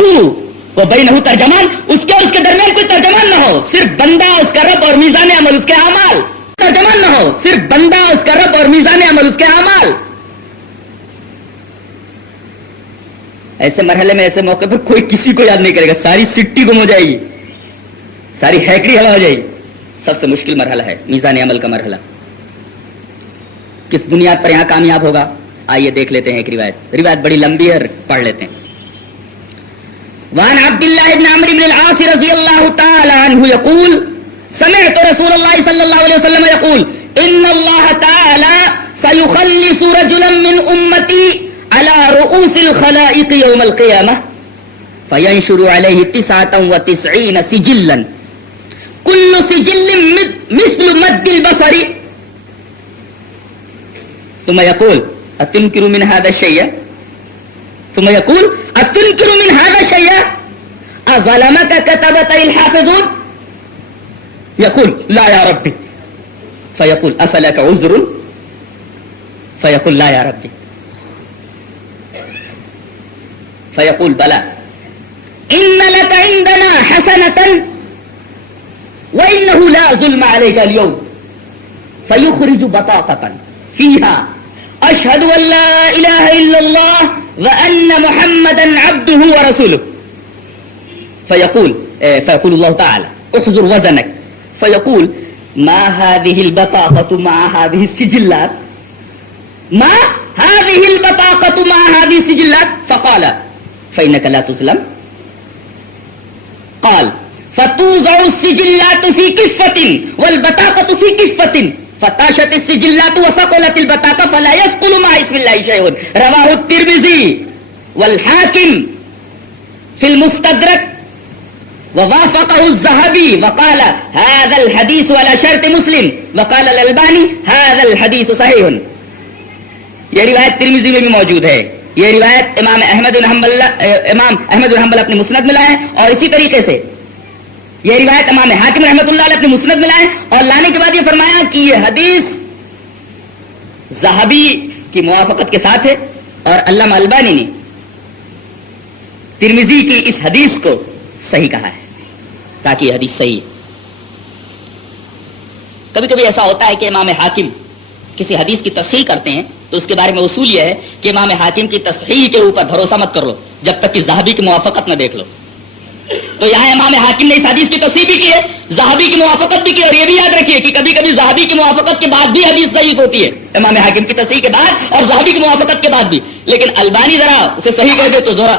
و بینہ ترجمان، اس کے اور اس کے درمیان کوئی ترجمان نہ ہو، صرف بندہ اس کا رب اور میزان عمل اس کے اعمال، ترجمان نہ ہو، صرف بندہ اس کا رب اور میزان عمل اس کے اعمال. ایسے مرحلے میں، ایسے موقع پر کوئی کسی کو یاد نہیں کرے گا، ساری سٹی گم ہو جائے گی، ساری ہیکڑی ہوا ہو جائے گی. سب سے مشکل مرحلہ ہے میزان عمل کا مرحلہ. کس بنیاد پر یہاں کامیاب ہوگا؟ آئیے دیکھ لیتے ہیں ایک روایت بڑی لمبی ہے، پڑھ لیتے ہیں. وعن عبد الله بن عمرو بن العاص رضي الله تعالى عنه يقول سمعت رسول الله صلى الله عليه وسلم يقول ان الله تعالى سيخلص رجلا من امتي على رؤوس الخلائق يوم القيامة فينشر عليه 99 سجلا كل سجل مثل مد البصر ثم يقول أتنكر من هذا الشيء ثم يقول أتنكر من هذا الشيء أظلمك كتبت الحافظون يقول لا يا ربي فيقول أفلك عذر فيقول لا يا ربي فيقول بلى إن لك عندنا حسنة وإنه لا ظلم عليك اليوم فيخرج بطاقة فيها أشهد أن لا إله إلا الله وأن محمدا عبده ورسوله فيقول الله تعالى احذر وزنك فيقول ما هذه البطاقة مع هذه السجلات ما هذه البطاقة مع هذه السجلات فقال فإنك لا تظلم قال فتوضع السجلات في كفة والبطاقة في كفة فتاشت السجلات وثقلت البطاقة فلا يثقل مع اسم الله شيء رواه الترمذي والحاكم في المستدرك ووافقه الذهبي وقال هذا الحديث على شرط مسلم وقال الألباني هذا الحديث صحيح. یہ روایت ترمذی میں بھی موجود ہے. یہ روایت امام احمد بن حنبل اپنے مسند میں لائے ہیں اور اسی طریقے سے یہ روایت امام حاکم رحمۃ اللہ علیہ اپنے مسند میں لائے اور لانے کے بعد یہ فرمایا کہ یہ حدیث ذہبی کی موافقت کے ساتھ ہے اور علامہ البانی نے ترمذی کی اس حدیث کو صحیح کہا ہے تاکہ یہ حدیث صحیح ہے. کبھی کبھی ایسا ہوتا ہے کہ امام حاکم کسی حدیث کی تصحیح کرتے ہیں تو اس کے بارے میں اصول یہ ہے کہ امام حاکم کی تصحیح کے اوپر بھروسہ مت کر لو جب تک کہ ذہبی کی موافقت نہ دیکھ لو. تو یہاں امام حاکم نے اس حدیث کی تصحیح بھی کی ہے، ذہبی کی موافقت بھی کی، اور یہ بھی یاد رکھیے کہ کبھی کبھی ذہبی کی موافقت کے بعد بھی حدیث ضعیف ہوتی ہے، امام حاکم کی تصحیح کے بعد اور ذہبی کی موافقت کے بعد بھی. لیکن البانی ذرا اسے صحیح کر دے تو ذرا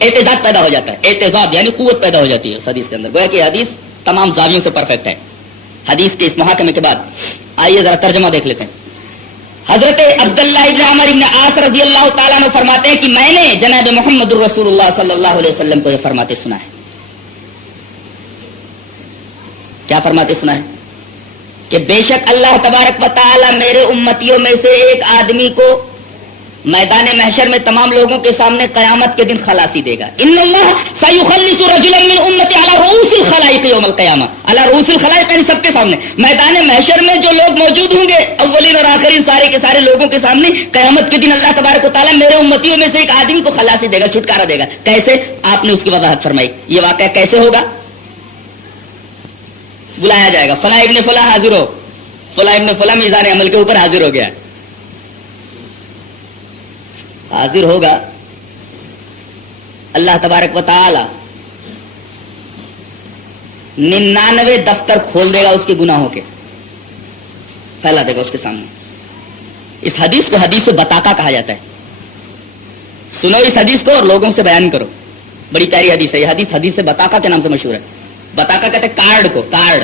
اعتزاز پیدا ہو جاتا ہے، اعتزاز یعنی قوت پیدا ہو جاتی ہے اس حدیث کے اندر، گویا کہ حدیث تمام زاویوں سے پرفیکٹ ہے. حدیث کے اس محاکمے کے بعد آئیے ذرا ترجمہ دیکھ لیتے ہیں. حضرت عبداللہ ابن عمر ابن عاص رضی اللہ تعالیٰ عنہ فرماتے ہیں کہ میں نے جناب محمد الرسول اللہ صلی اللہ علیہ وسلم کو یہ فرماتے سنا ہے. کیا فرماتے سنا ہے؟ کہ بے شک اللہ تبارک و تعالیٰ میرے امتیوں میں سے ایک آدمی کو میدان محشر میں تمام لوگوں کے سامنے قیامت کے دن خلاصی دے گا. ان اللہ سیخلص رجلا من امتی علی رؤوس الخلائق یوم القیامہ، علی رؤوس الخلائق یعنی سب کے سامنے میدان محشر میں جو لوگ موجود ہوں گے اولین اور آخرین سارے کے سارے لوگوں کے سامنے قیامت کے دن اللہ تبارک و تعالیٰ میرے امتیوں میں سے ایک آدمی کو خلاصی دے گا، چھٹکارا دے گا. کیسے؟ آپ نے اس کی وضاحت فرمائی. یہ واقعہ کیسے ہوگا؟ بلایا جائے گا فلاں ابن فلاں حاضر ہو، فلاں ابن فلاں میزان عمل کے اوپر حاضر ہو گیا، حاضر ہوگا. اللہ تبارک و تعالی 99 دفتر کھول دے گا اس کے گناہوں کے، پھیلا دے گا اس کے سامنے. اس حدیث کو حدیث بتاقا کہا جاتا ہے. سنو اس حدیث کو اور لوگوں سے بیان کرو. بڑی پیاری حدیث ہے یہ حدیث، حدیث بتاقا کے نام سے مشہور ہے. بتاقا کہتے ہیں کارڈ کو، کارڈ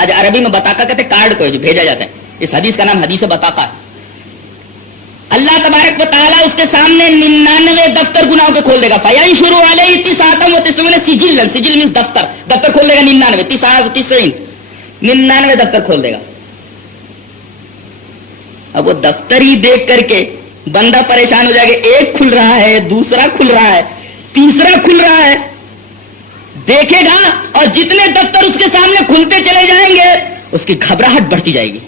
آج عربی میں بتاقا کہتے ہیں کارڈ کو جو بھیجا جاتا ہے. اس حدیث کا نام حدیث بتاقا ہے. اللہ تبارک و تعالیٰ اس کے سامنے 99 دفتر گناہوں کے کھول دے گا. فینشر علیہ 99 سجل، سجل مینس دفتر، دفتر کھول دے گا 99 99 دفتر کھول دے گا. اب وہ دفتر ہی دیکھ کر کے بندہ پریشان ہو جائے گا. ایک کھل رہا ہے، دوسرا کھل رہا ہے، تیسرا کھل رہا ہے. دیکھے گا اور جتنے دفتر اس کے سامنے کھلتے چلے جائیں گے اس کی گھبراہٹ بڑھتی جائے گی.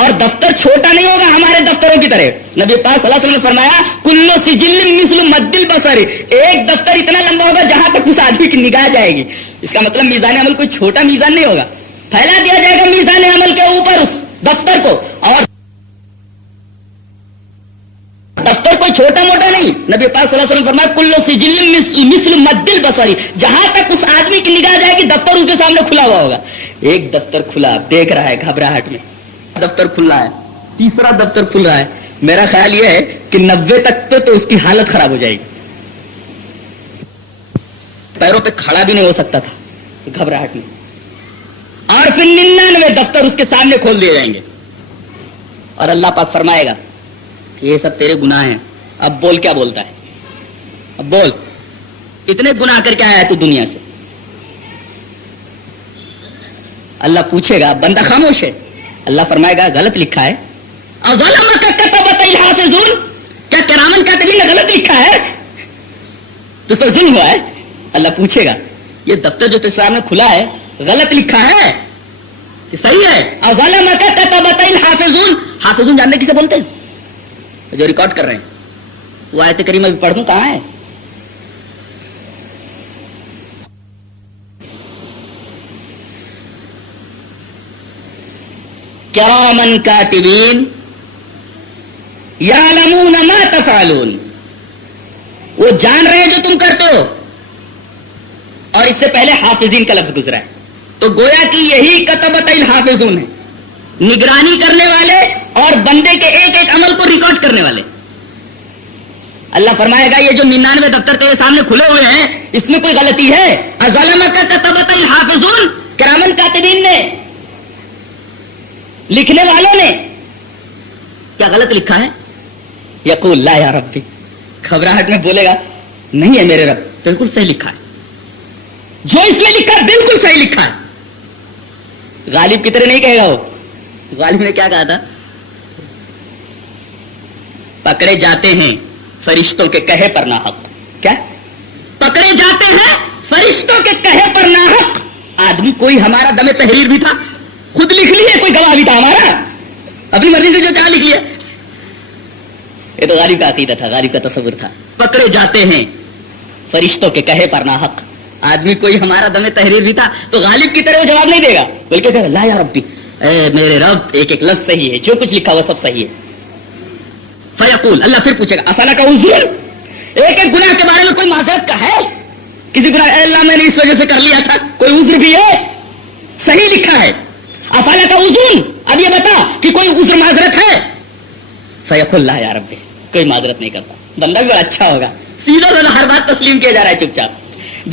اور دفتر چھوٹا نہیں ہوگا ہمارے دفتروں کی طرح. نبی پاک صلی اللہ علیہ وسلم نے فرمایا کلو سجل مثل مد البصر، ایک دفتر اتنا لمبا ہوگا جہاں تک اس آدمی کی نگاہ جائے گی. اس کا مطلب میزان عمل کوئی چھوٹا میزان نہیں ہوگا، پھیلا دیا جائے گا میزان عمل کے اوپر اس دفتر کو. اور دفتر کوئی چھوٹا موٹا نہیں. نبی پاک صلی اللہ علیہ وسلم فرمایا کلو سجل مثل مد البصر، جہاں تک اس آدمی کی نگاہ جائے گی دفتر اس کے سامنے کھلا ہوا ہوگا. ایک دفتر کھلا دیکھ رہا ہے گھبراہٹ میں، دفتر کھل رہا ہے، تیسرا دفتر کھل رہا ہے. میرا خیال یہ ہے کہ 90 تک پہ تو اس کی حالت خراب ہو جائے گی، پیروں پہ کھڑا بھی نہیں ہو سکتا تھا گھبراہٹ میں. اور پھر 99 دفتر اس کے سامنے کھول دیے جائیں گے اور اللہ پاک فرمائے گا یہ سب تیرے گناہ ہیں، اب بول کیا بولتا ہے، اب بول اتنے گناہ کر کے آیا ہے تو دنیا سے. اللہ پوچھے گا، بندہ خاموش ہے. اللہ فرمائے گا غلط لکھا ہے. کیا کرامن کاتبین نے غلط لکھا ہے؟ تو سو ظلم ہوا ہے. اللہ پوچھے گا یہ دفتر جو تیرے سامنے کھلا ہے غلط لکھا ہے کہ صحیح ہے؟ حافظون جاننے کسے بولتے ہیں؟ جو ریکارڈ کر رہے ہیں. وہ آیت کریمہ بھی پڑھوں کہاں ہے؟ کرامن کاتبین یعلمون ما تفعلون، وہ جان رہے ہیں جو تم کرتے ہو. اور اس سے پہلے حافظین کا لفظ گزرا ہے، تو گویا کہ یہی کتبت الحافظون ہے، نگرانی کرنے والے اور بندے کے ایک ایک عمل کو ریکارڈ کرنے والے. اللہ فرمائے گا یہ جو 99 دفتر تیرے سامنے کھلے ہوئے ہیں اس میں کوئی غلطی ہے؟ اظلمک کتبت الحافظون، کرامن کاتبین نے، لکھنے والوں نے کیا غلط لکھا ہے؟ یقول لا یا ربی، گھبراہٹ میں بولے گا نہیں ہے میرے رب، بالکل صحیح لکھا ہے، جو اس میں لکھا ہے بالکل صحیح لکھا ہے. غالب کی طرح نہیں کہے گا وہ. غالب نے کیا کہا تھا؟ پکڑے جاتے ہیں فرشتوں کے کہے پر ناحق. کیا پکڑے جاتے ہیں فرشتوں کے کہے پر ناحق؟ آدمی کوئی ہمارا دم تحریر بھی تھا، خود لکھ لیے، کوئی گواہ بھی تھا ہمارا، اپنی مرضی سے جو چاہ لکھ لیا. یہ تو غالب کا عقیدہ تھا، غالب کا تصور تھا. پکڑے جاتے ہیں فرشتوں کے کہے پر ناحق، آدمی کوئی ہمارا دم تحریر بھی تھا. تو غالب کی طرح وہ جواب نہیں دے گا، بلکہ کہے گا لا یا ربی، اے میرے رب، ایک ایک لفظ صحیح ہے، جو کچھ لکھا ہوا سب صحیح ہے. فیقول، اللہ پھر پوچھے گا افلا کا عذر، ایک ایک گناہ کے بارے میں کوئی معذرت کا ہے؟ کسی گناہ اے اللہ میں نے اس وجہ سے کر لیا تھا، کوئی عذر بھی ہے؟ صحیح لکھا ہے. افلا کا عذر، اب یہ بتا کہ کوئی عذر معذرت ہے؟ فیقول لا یا ربی، کوئی معذرت نہیں کرتا. بندہ بھی بڑا اچھا ہوگا، سیدھا سیدھا ہر بات تسلیم کیا جا رہا ہے چپ چاپ.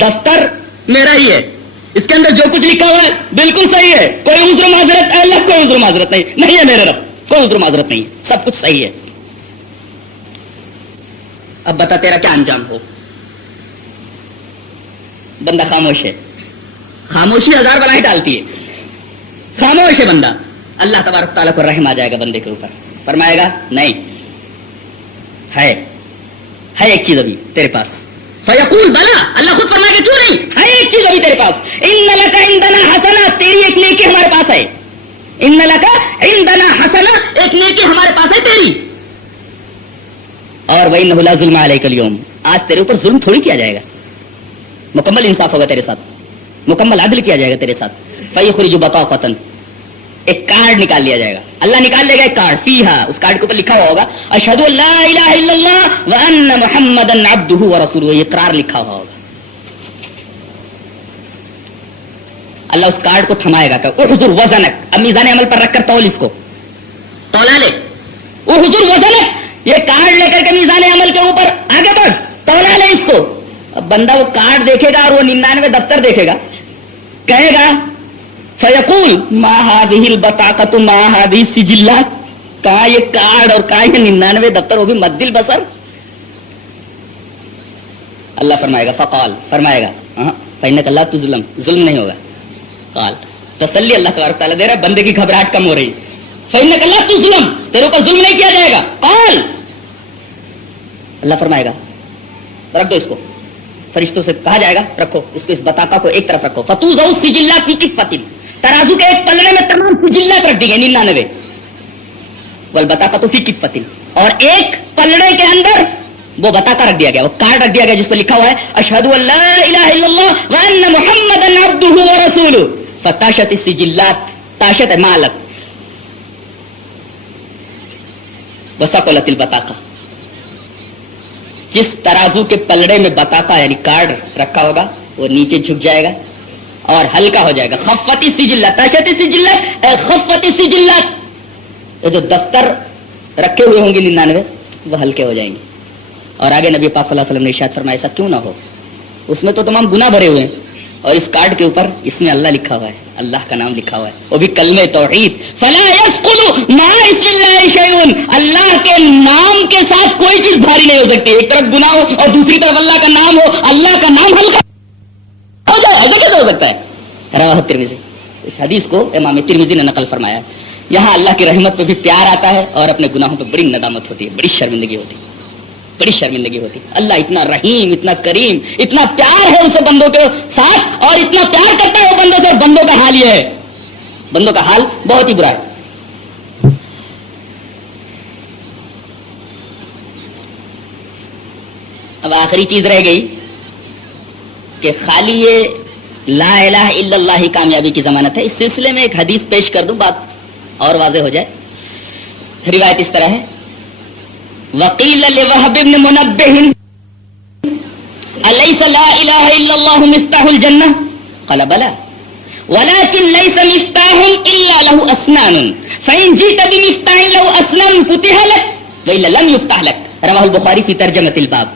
دفتر میرا ہی ہے، اس کے اندر جو کچھ لکھا ہوا ہے بالکل صحیح ہے، کوئی عذر معذرت اے اللہ کوئی عذر معذرت نہیں ہے میرے رب، کوئی عذر معذرت نہیں ہے، سب کچھ صحیح ہے. اب بتا تیرا کیا انجام ہو؟ بندہ خاموش ہے. خاموشی ہزار بلائیں ٹالتی ہے. خاموش ہے بندہ. اللہ تبارک تعالیٰ کو رحم آ جائے گا بندے کے اوپر، فرمائے گا نہیں ہے ایک چیز ابھی تیرے پاس. فیقول بلا، اللہ خود فرمائے گا کیوں نہیں ہے ایک چیز ابھی تیرے پاس. ان لک عندنا حسنہ، تیری ایک نیکی ہمارے پاس ہے. ان لک عندنا حسنہ، ایک نیکی ہمارے پاس ہے تیری. اور وَإِنَّهُ لَا ظُلْمَ عَلَيْكَ الْيَوْمَ، آج تیرے اوپر ظلم تھوڑی کیا جائے گا، مکمل انصاف ہوگا تیرے ساتھ، مکمل عدل کیا جائے گا تیرے ساتھ. فَيُخْرِجُ بَطَاقَةً، ایک کارڈ نکال لیا جائے گا. اللہ نکال لے گا ایک کارڈ، فیہا، اس کارڈ کے اوپر لکھا ہوا ہوگا اشہدو ان لا الہ الا اللہ وان محمدا عبدہ ورسولہ، یہ اقرار لکھا ہوا ہوگا. اللہ اس کارڈ کو تھمائے گا کہ احضر وزنک، اب میزان عمل پر رکھ کر تول، اس کو تولا لے. احضر وزنک، یہ کارڈ لے کر کے میزان عمل کے اوپر آگے بڑھ، تولا لے اس کو. اب بندہ وہ کارڈ دیکھے گا اور وہ 99 دفتر دیکھے گا، کہے گا فیقول ما هذه البطاقة ما هذه السجلات، کہاں یہ کارڈ اور کہاں یہ 99 دفتر، وہ بھی مد البصر. اللہ فرمائے گا فقال، فرمائے گا فإنك لا تظلم، ظلم نہیں ہوگا. قال، تسلی اللہ تبارک تعالیٰ دے رہا ہے، بندے کی گھبراہٹ کم ہو رہی. فإنك لا تظلم، تیرے کو ظلم نہیں کیا جائے گا. قال، اللہ فرمائے گا رکھ دو اس کو. فرشتوں سے کہا جائے گا رکھو اس کو, اس بطاقہ کو ایک طرف رکھو. فتوزع السجلات فی کفۃ, ترازو کے ایک پلڑے میں تمام سجلات رکھ دی گئی 99, والبطاقۃ فی کفۃ, اور ایک پلڑے کے اندر وہ بطاقہ رکھ دیا گیا, وہ کارڈ رکھ دیا گیا جس پر لکھا ہوا ہے اشہد ان لا الہ الا اللہ وان محمدا عبدہ ورسولہ. فتاشت السجلات, تاشت ہے مالت, وثقلت البطاقہ, جس ترازو کے پلڑے میں بطاقہ یعنی کارڈ رکھا ہوگا وہ نیچے جھک جائے گا اور ہلکا ہو جائے گا. خفت السجلات, تاشت السجلات, خفت السجلات, یہ جو دفتر رکھے ہوئے ہوں گے 99 وہ ہلکے ہو جائیں گے. اور آگے نبی پاک صلی اللہ علیہ وسلم نے ارشاد فرمایا ایسا کیوں نہ ہو, اس میں تو تمام گناہ بھرے ہوئے ہیں اور اس کارڈ کے اوپر اس میں اللہ لکھا ہوا ہے, اللہ کا نام لکھا ہوا ہے, وہ بھی کلمہ توحید. فلا يثقل مع اسم اللہ شیء, اللہ کے نام کے ساتھ کوئی چیز بھاری نہیں ہو سکتی. ایک طرف گناہ ہو اور دوسری طرف اللہ کا نام ہو, اللہ کا نام ہلکا ہو جائے, ایسا کیسے ہو سکتا ہے؟ رواه ترمذی, اس حدیث کو امام ترمذی نے نقل فرمایا. یہاں اللہ کی رحمت پہ بھی پیار آتا ہے اور اپنے گناہوں پہ بڑی ندامت ہوتی ہے, بڑی شرمندگی ہوتی ہے, بڑی شرمندگی ہوتی. اللہ اتنا رحیم, اتنا کریم, اتنا پیار ہے اسے بندوں کے ساتھ اور اتنا پیار کرتا ہے وہ بندوں سے, اور بندوں کا حال یہ ہے, بندوں کا حال بہت ہی برا ہے. اب آخری چیز رہ گئی کہ خالی یہ لا الہ الا اللہ ہی کامیابی کی ضمانت ہے. اس سلسلے میں ایک حدیث پیش کر دوں, بات اور واضح ہو جائے. روایت اس طرح ہے, وقیل لوهب بن منبه أليس لا إله إلا الله مفتاح الجنة قال بلى ولكن ليس مفتاح إلا له أسنان فإن جئت بمفتاح له أسنان فتح لك وإلا لم يفتح لك. رواه البخاری فی ترجمة الباب.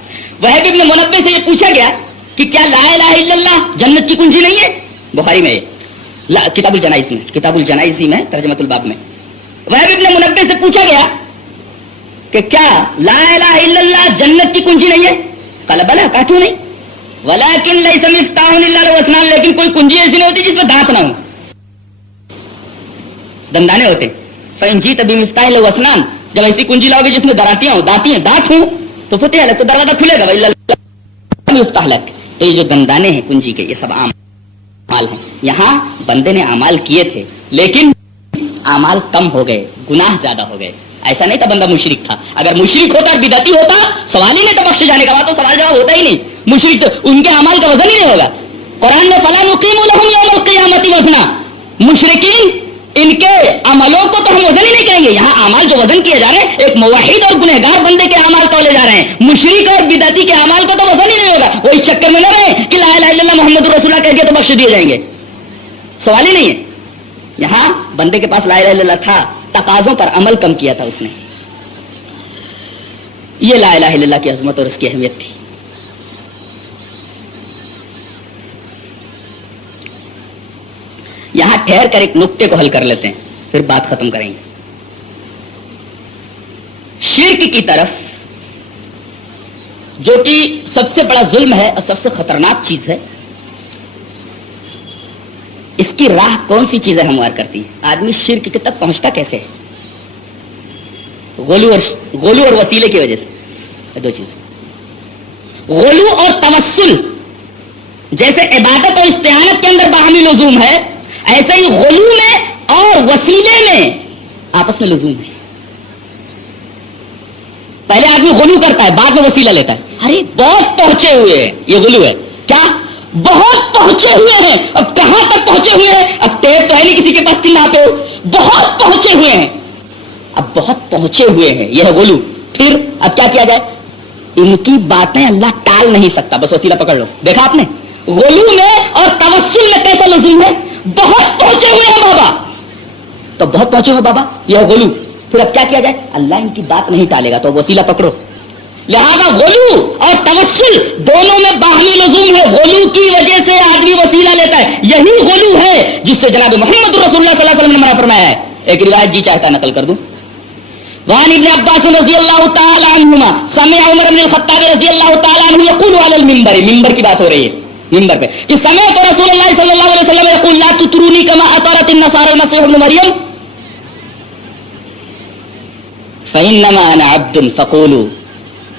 وهب بن منبه سے یہ پوچھا گیا کہ کیا لا الہ الا اللہ جنت کی کنجی نہیں ہے؟ بخاری میں کتاب الجنائز میں, کتاب الجنائز میں ترجمۃ الباب میں وهب بن منبه سے پوچھا گیا کہ کیا لا الہ الا اللہ جنت کی کنجی نہیں ہے؟ قال بلا, کہا کیوں نہیں؟ ولکن لیس مفتاح الا له اسنان, لیکن کوئی کنجی ایسی نہیں ہوتی جس میں دانت نہ ہو, دندانے ہوتے. فإن جئت بمفتاح له اسنان, جب ایسی کنجی لاؤ گے جس میں دراتیاں ہوں, دانتیں دانت ہوں, تو فتح لك, تو دروازہ کھلے گا. وإلا لم يفتح لك. یہ جو دندانے ہیں کنجی کے, یہ سب اعمال ہیں. یہاں بندے نے اعمال کیے تھے لیکن اعمال کم ہو گئے, گناہ زیادہ ہو گئے. ایسا نہیں تھا بندہ مشرک تھا, اگر مشرک ہوتا اور بدعتی ہوتا سوال ہی نہیں تھا بخشے جانے کا, وہاں تو سوال جواب ہوتا ہی نہیں. مشرک سے ان کے اعمال کا وزن ہی نہیں ہوگا. قرآن میں فلا نقیم لهم یوم القیامت وزنا, مشرکین ان کے عملوں کو تو ہم وزن ہی نہیں کہیں گے. یہاں اعمال جو وزن کیے جا رہے ہیں ایک موحد اور گنہگار بندے کے اعمال تولے جا رہے ہیں, مشرک اور بدعتی کے اعمال کو تو وزن ہی نہیں ہوگا. وہ اس چکر میں نہ رہے کہ لا الہ الا اللہ محمد رسول اللہ کہہ کے تو بخش دیے جائیں گے, سوال ہی نہیں ہے. یہاں بندے کے پاس لا الہ الا اللہ تھا, تقاضوں پر عمل کم کیا تھا اس نے. یہ لا الہ الا اللہ کی عظمت اور اس کی اہمیت تھی. یہاں ٹھہر کر ایک نقطے کو حل کر لیتے ہیں, پھر بات ختم کریں گے. شرک کی طرف, جو کہ سب سے بڑا ظلم ہے اور سب سے خطرناک چیز ہے, اس کی راہ کون سی چیزیں ہموار کرتی ہیں؟ آدمی شرک کے تک پہنچتا کیسے ہے؟ غلو اور وسیلے کی وجہ سے. دو چیز, غلو اور توسل. جیسے عبادت اور استعانت کے اندر باہمی لزوم ہے, ایسے ہی غلو میں اور وسیلے میں آپس میں لزوم ہے. پہلے آدمی غلو کرتا ہے, بعد میں وسیلہ لیتا ہے. ارے بہت پہنچے ہوئے ہیں, یہ غلو ہے. کیا بہت پہنچے ہوئے ہیں؟ اب کہاں تک پہنچے ہوئے ہیں؟ اب ٹیپ تو ہے نہیں کسی کے پاس کہ ناپے ہو. بہت پہنچے ہوئے ہیں, اب بہت پہنچے ہوئے ہیں, یہ ہے غلو. پھر اب کیا کیا جائے؟ ان کی باتیں اللہ ٹال نہیں سکتا, بس وسیلہ پکڑ لو. دیکھا آپ نے غلو میں اور توسل میں کیسا لزوم ہے؟ بہت پہنچے ہوئے ہیں بابا, تو بہت پہنچے ہوئے بابا, یہ ہے غلو. پھر اب کیا کیا جائے؟ اللہ ان کی بات نہیں ٹالے گا تو وسیلہ پکڑو. لہذا غلو اور توسل دونوں میں باہمی لزوم ہے. غلو کی وجہ سے آدمی وسیلہ لیتا ہے, یہی غلو ہے جس سے جناب محمد رسول اللہ صلی اللہ علیہ وسلم نے منع فرمایا ہے. ایک روایت جی چاہتا ہے نقل کر دوں. وعن ابن عباس رضی اللہ تعالی عنہما سمع عمر بن الخطاب رضی اللہ تعالی عنہ یقول علی المنبر, ممبر کی بات ہو رہی ہے, ممبر پہ, کہ سمعت رسول اللہ صلی اللہ علیہ وسلم یقول لا تطرونی کما اطرت النصارى المسیح ابن مریم فانما انا عبد فقولوا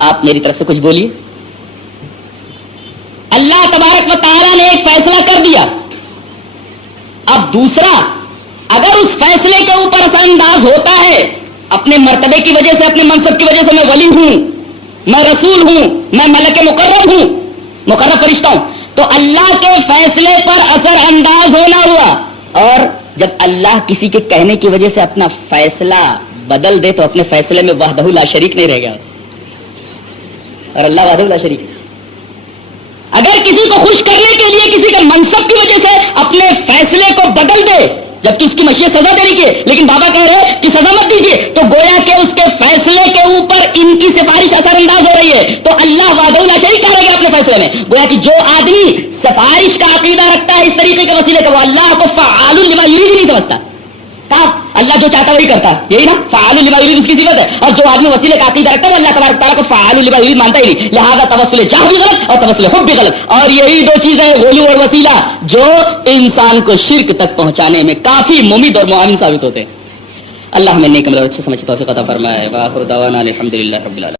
آپ میری طرف سے کچھ بولیے. اللہ تبارک و تعالیٰ نے ایک فیصلہ کر دیا. اب دوسرا اگر اس فیصلے کے اوپر اثر انداز ہوتا ہے اپنے مرتبے کی وجہ سے, اپنے منصب کی وجہ سے, میں ولی ہوں, میں رسول ہوں, میں ملک مقرب ہوں, مقرب فرشتہ ہوں, تو اللہ کے فیصلے پر اثر انداز ہونا ہوا. اور جب اللہ کسی کے کہنے کی وجہ سے اپنا فیصلہ بدل دے تو اپنے فیصلے میں وحدہ لا شریک نہیں رہ گیا, اور اللہ وحدہ لا شریک. اگر کسی کو خوش کرنے کے لیے کسی کے منصب کی وجہ سے اپنے فیصلے کو بدل دے, جبکہ اس کی مشیت سزا دینے کی ہے, لیکن بابا کہہ رہے ہیں کہ سزا مت دیجیے, تو گویا کہ اس کے فیصلے کے اوپر ان کی سفارش اثر انداز ہو رہی ہے. تو اللہ وحدہ لا شریک کہا گیا اپنے فیصلے میں. گویا کہ جو آدمی سفارش کا عقیدہ رکھتا ہے اس طریقے کے وسیلے کا, وہ اللہ کو فعال لما یرید نہیں سمجھتا. اللہ جو چاہتا وہی کرتا, یہی نا فعال لما یرید اس کی صفت ہے. اور جو آدمی وسیلے کا عقیدہ رکھتا ہے وہ اللہ تبارک تعالیٰ کو فعال لما یرید مانتا ہی نہیں. لہذا توسل جاہ بھی غلط اور توسل حب بھی غلط, اور یہی دو چیزیں غلو اور وسیلہ جو انسان کو شرک تک پہنچانے میں کافی ممید اور معاون ثابت ہوتے ہیں. اللہ ہمیں نیک عمل اور اچھے سمجھ توفیق عطا فرمائے. وآخر دعوانا الحمدللہ رب العالمین.